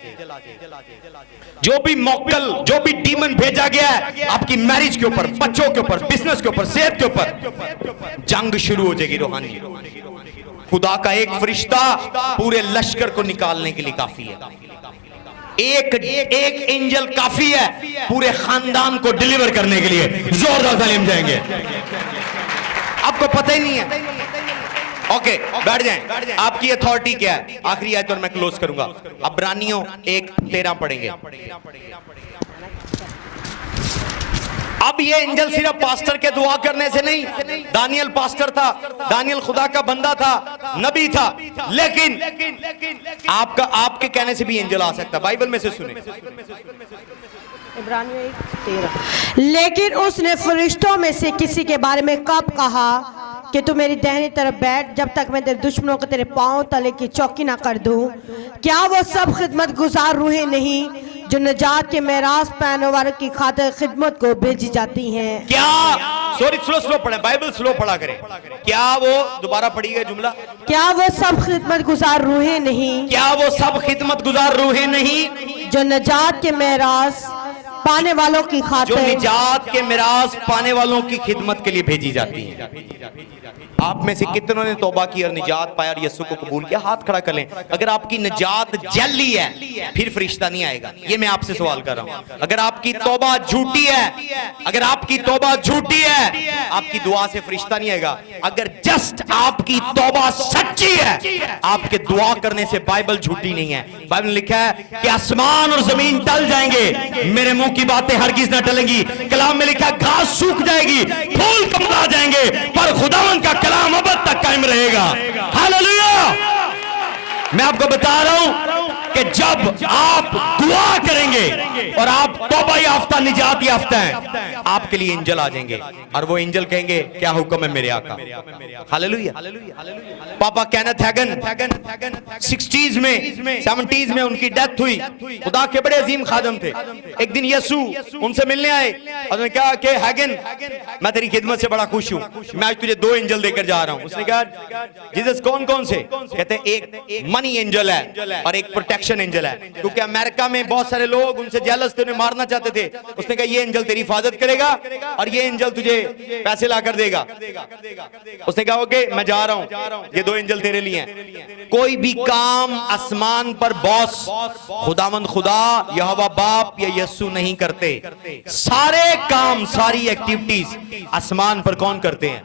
जो भी मौकल, जो भी डीमन भेजा गया है आपकी मैरिज के ऊपर, बच्चों के ऊपर, बिजनेस के ऊपर, सेहत के ऊपर, जंग शुरू हो जाएगी रूहानी। खुदा का एक फरिश्ता पूरे लश्कर को निकालने के लिए काफी है। एक एंजल काफी है पूरे खानदान को डिलीवर करने के लिए। जोरदार तालीम जाएंगे। आपको पता ही नहीं है। ओके, बैठ जाएं। आपकी अथॉरिटी क्या है? आखिरी आयत और मैं क्लोज करूंगा। इब्रानियों 1:13 पढ़ेंगे। अब ये एंजल सिर्फ पास्टर के दुआ करने से नहीं। दानियल पास्टर था, दानियल खुदा का बंदा था, नबी था, लेकिन आपके कहने से भी एंजल आ सकता। बाइबल में से सुने। लेकिन उसने फरिश्तों में से किसी के बारे में कब कहा कि तू मेरी दाहिनी तरफ बैठ, जब तक मैं तेरे दुश्मनों को तेरे पांव तले की चौकी ना कर दूं? क्या वो सब खिदमत गुजार रूहें नहीं जो नजात के मेरास पाने वालों की खातिर खिदमत को भेजी जाती हैं? क्या? सॉरी, स्लो पढ़े, बाइबल स्लो पढ़ा करें। क्या वो, दोबारा पढ़िएगा जुमला। क्या वो सब खिदमत गुजार रूहें नहीं? क्या वो सब खिदमत गुजार रूहें नहीं जो नजात के मेरास पाने वालों की खातिर, जो निजात के मिरास पाने वालों की खिदमत के लिए भेजी जाती है? आप में से कितनों ने तौबा की और निजात पाया और यीशु को कबूल किया? हाथ खड़ा कर लें। अगर आपकी निजात जली है, फिर फरिश्ता नहीं आएगा। ये मैं आपसे सवाल कर रहा हूं। अगर आपकी तौबा झूठी है, आपकी दुआ से फरिश्ता नहीं आएगा। अगर जस्ट आपकी तौबा सच्ची है, आपके दुआ करने से बाइबल झूठी नहीं है। बाइबल में लिखा है कि आसमान और जमीन टल जाएंगे, मेरे मुंह की बातें हरगिज न टलेंगी। कलाम में लिखा घास सूख जाएगी, फूल कमला जाएंगे, पर खुदावंद का कलाम अब तक कायम रहेगा। हालेलुया। मैं आपको बता रहा हूं कि जब आप दुआ करेंगे और आप तौबा याफ्ता निजात याफ्ता हैं, आपके लिए एंजल आ जाएंगे और वो एंजल कहेंगे क्या हुक्म है मेरे आका। हालेलुया। पापा केनेथ हैगन 60s में 70s में उनकी डेथ हुई। खुदा के बड़े अजीम खादम थे। एक दिन यीशु उनसे मिलने आए और उन्होंने कहा कि हैगन, मैं तेरी खिदमत से बड़ा खुश हूं, मैं आज तुझे 2 एंजल देकर जा रहा हूं। उसने कहा जीसस कौन कौन से? कहते हैं एक मनी एंजल है और एक प्रोटेक्शन एंजल है, क्योंकि अमेरिका में बहुत सारे लोग उनसे जेलस थे, उन्हें मारना चाहते थे। उसने कहा ये एंजल तेरी हिफाजत करेगा और ये एंजल तुझे पैसे ला कर देगा। उसने कहा ओके मैं जा रहा हूं, ये 2 एंजल तेरे लिए हैं। कोई भी काम आसमान पर बॉस खुदावंद खुदा यहोवा बाप या यीशु नहीं करते। सारे काम सारी एक्टिविटीज आसमान पर कौन करते हैं?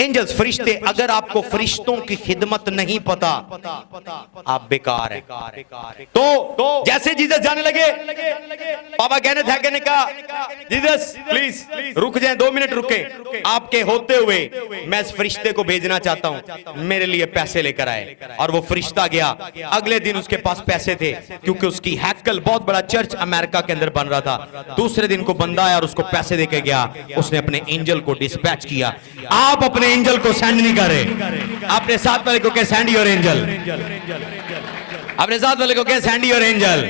एंजल्स, फरिश्ते। अगर आपको फरिश्तों की खिदमत नहीं पता, आप बेकार हैं। तो जैसे जीसस जाने लगे, पापा कहने थे ने कहा जीसस प्लीज रुक जाएं, 2 मिनट रुके, आपके होते हुए मैं इस फरिश्ते को भेजना चाहता हूं, मेरे लिए पैसे लेकर आए। और वो फरिश्ता गया। अगले दिन उसके पास पैसे थे, क्योंकि उसकी हैकल बहुत बड़ा चर्च अमेरिका के अंदर बन रहा था। दूसरे दिन को बंदा आया और उसको पैसे देके गया। उसने अपने एंजल को डिस्पैच किया। आप अपने एंजल को सेंड नहीं करे, अपने साथ वाले को कहे सेंड योर एंजल, अपने साथ वाले को कहे सेंड योर एंजल।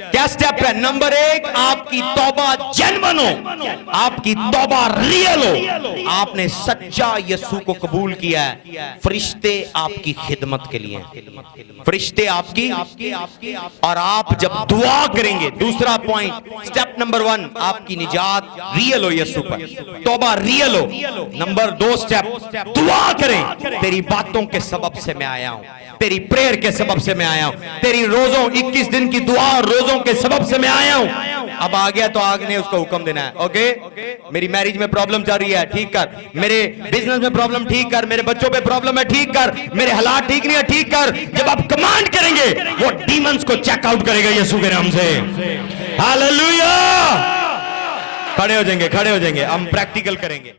क्या स्टेप है? नंबर 1, आपकी तौबा जेन्युइन हो, आपकी तौबा रियल हो, आपने सच्चा यीशु को कबूल किया है। फरिश्ते आपकी खिदमत के लिए, फरिश्ते आपकी, और आप जब दुआ करेंगे, दूसरा पॉइंट, स्टेप नंबर 1, आपकी निजात रियल हो यीशु पर, तौबा रियल हो। नंबर 2 स्टेप, दुआ करें, तेरी बातों के सबब से मैं आया हूं, तेरी प्रेयर के सबब से मैं आया हूं, तेरी रोजों 21 दिन की दुआ और रोजों के सबब से मैं आया हूं। अब आ गया तो आग ने उसको हुक्म देना है। ओके, मेरी मैरिज में प्रॉब्लम चल रही है, ठीक कर। मेरे बिजनेस में प्रॉब्लम ठीक कर। मेरे बच्चों पे प्रॉब्लम है, ठीक कर। मेरे हालात ठीक नहीं है, ठीक कर। जब आप कमांड करेंगे, वो डीमंस को चेकआउट करेगा यीशु के नाम से। हालेलुया। खड़े हो जाएंगे, खड़े हो जाएंगे, हम प्रैक्टिकल करेंगे।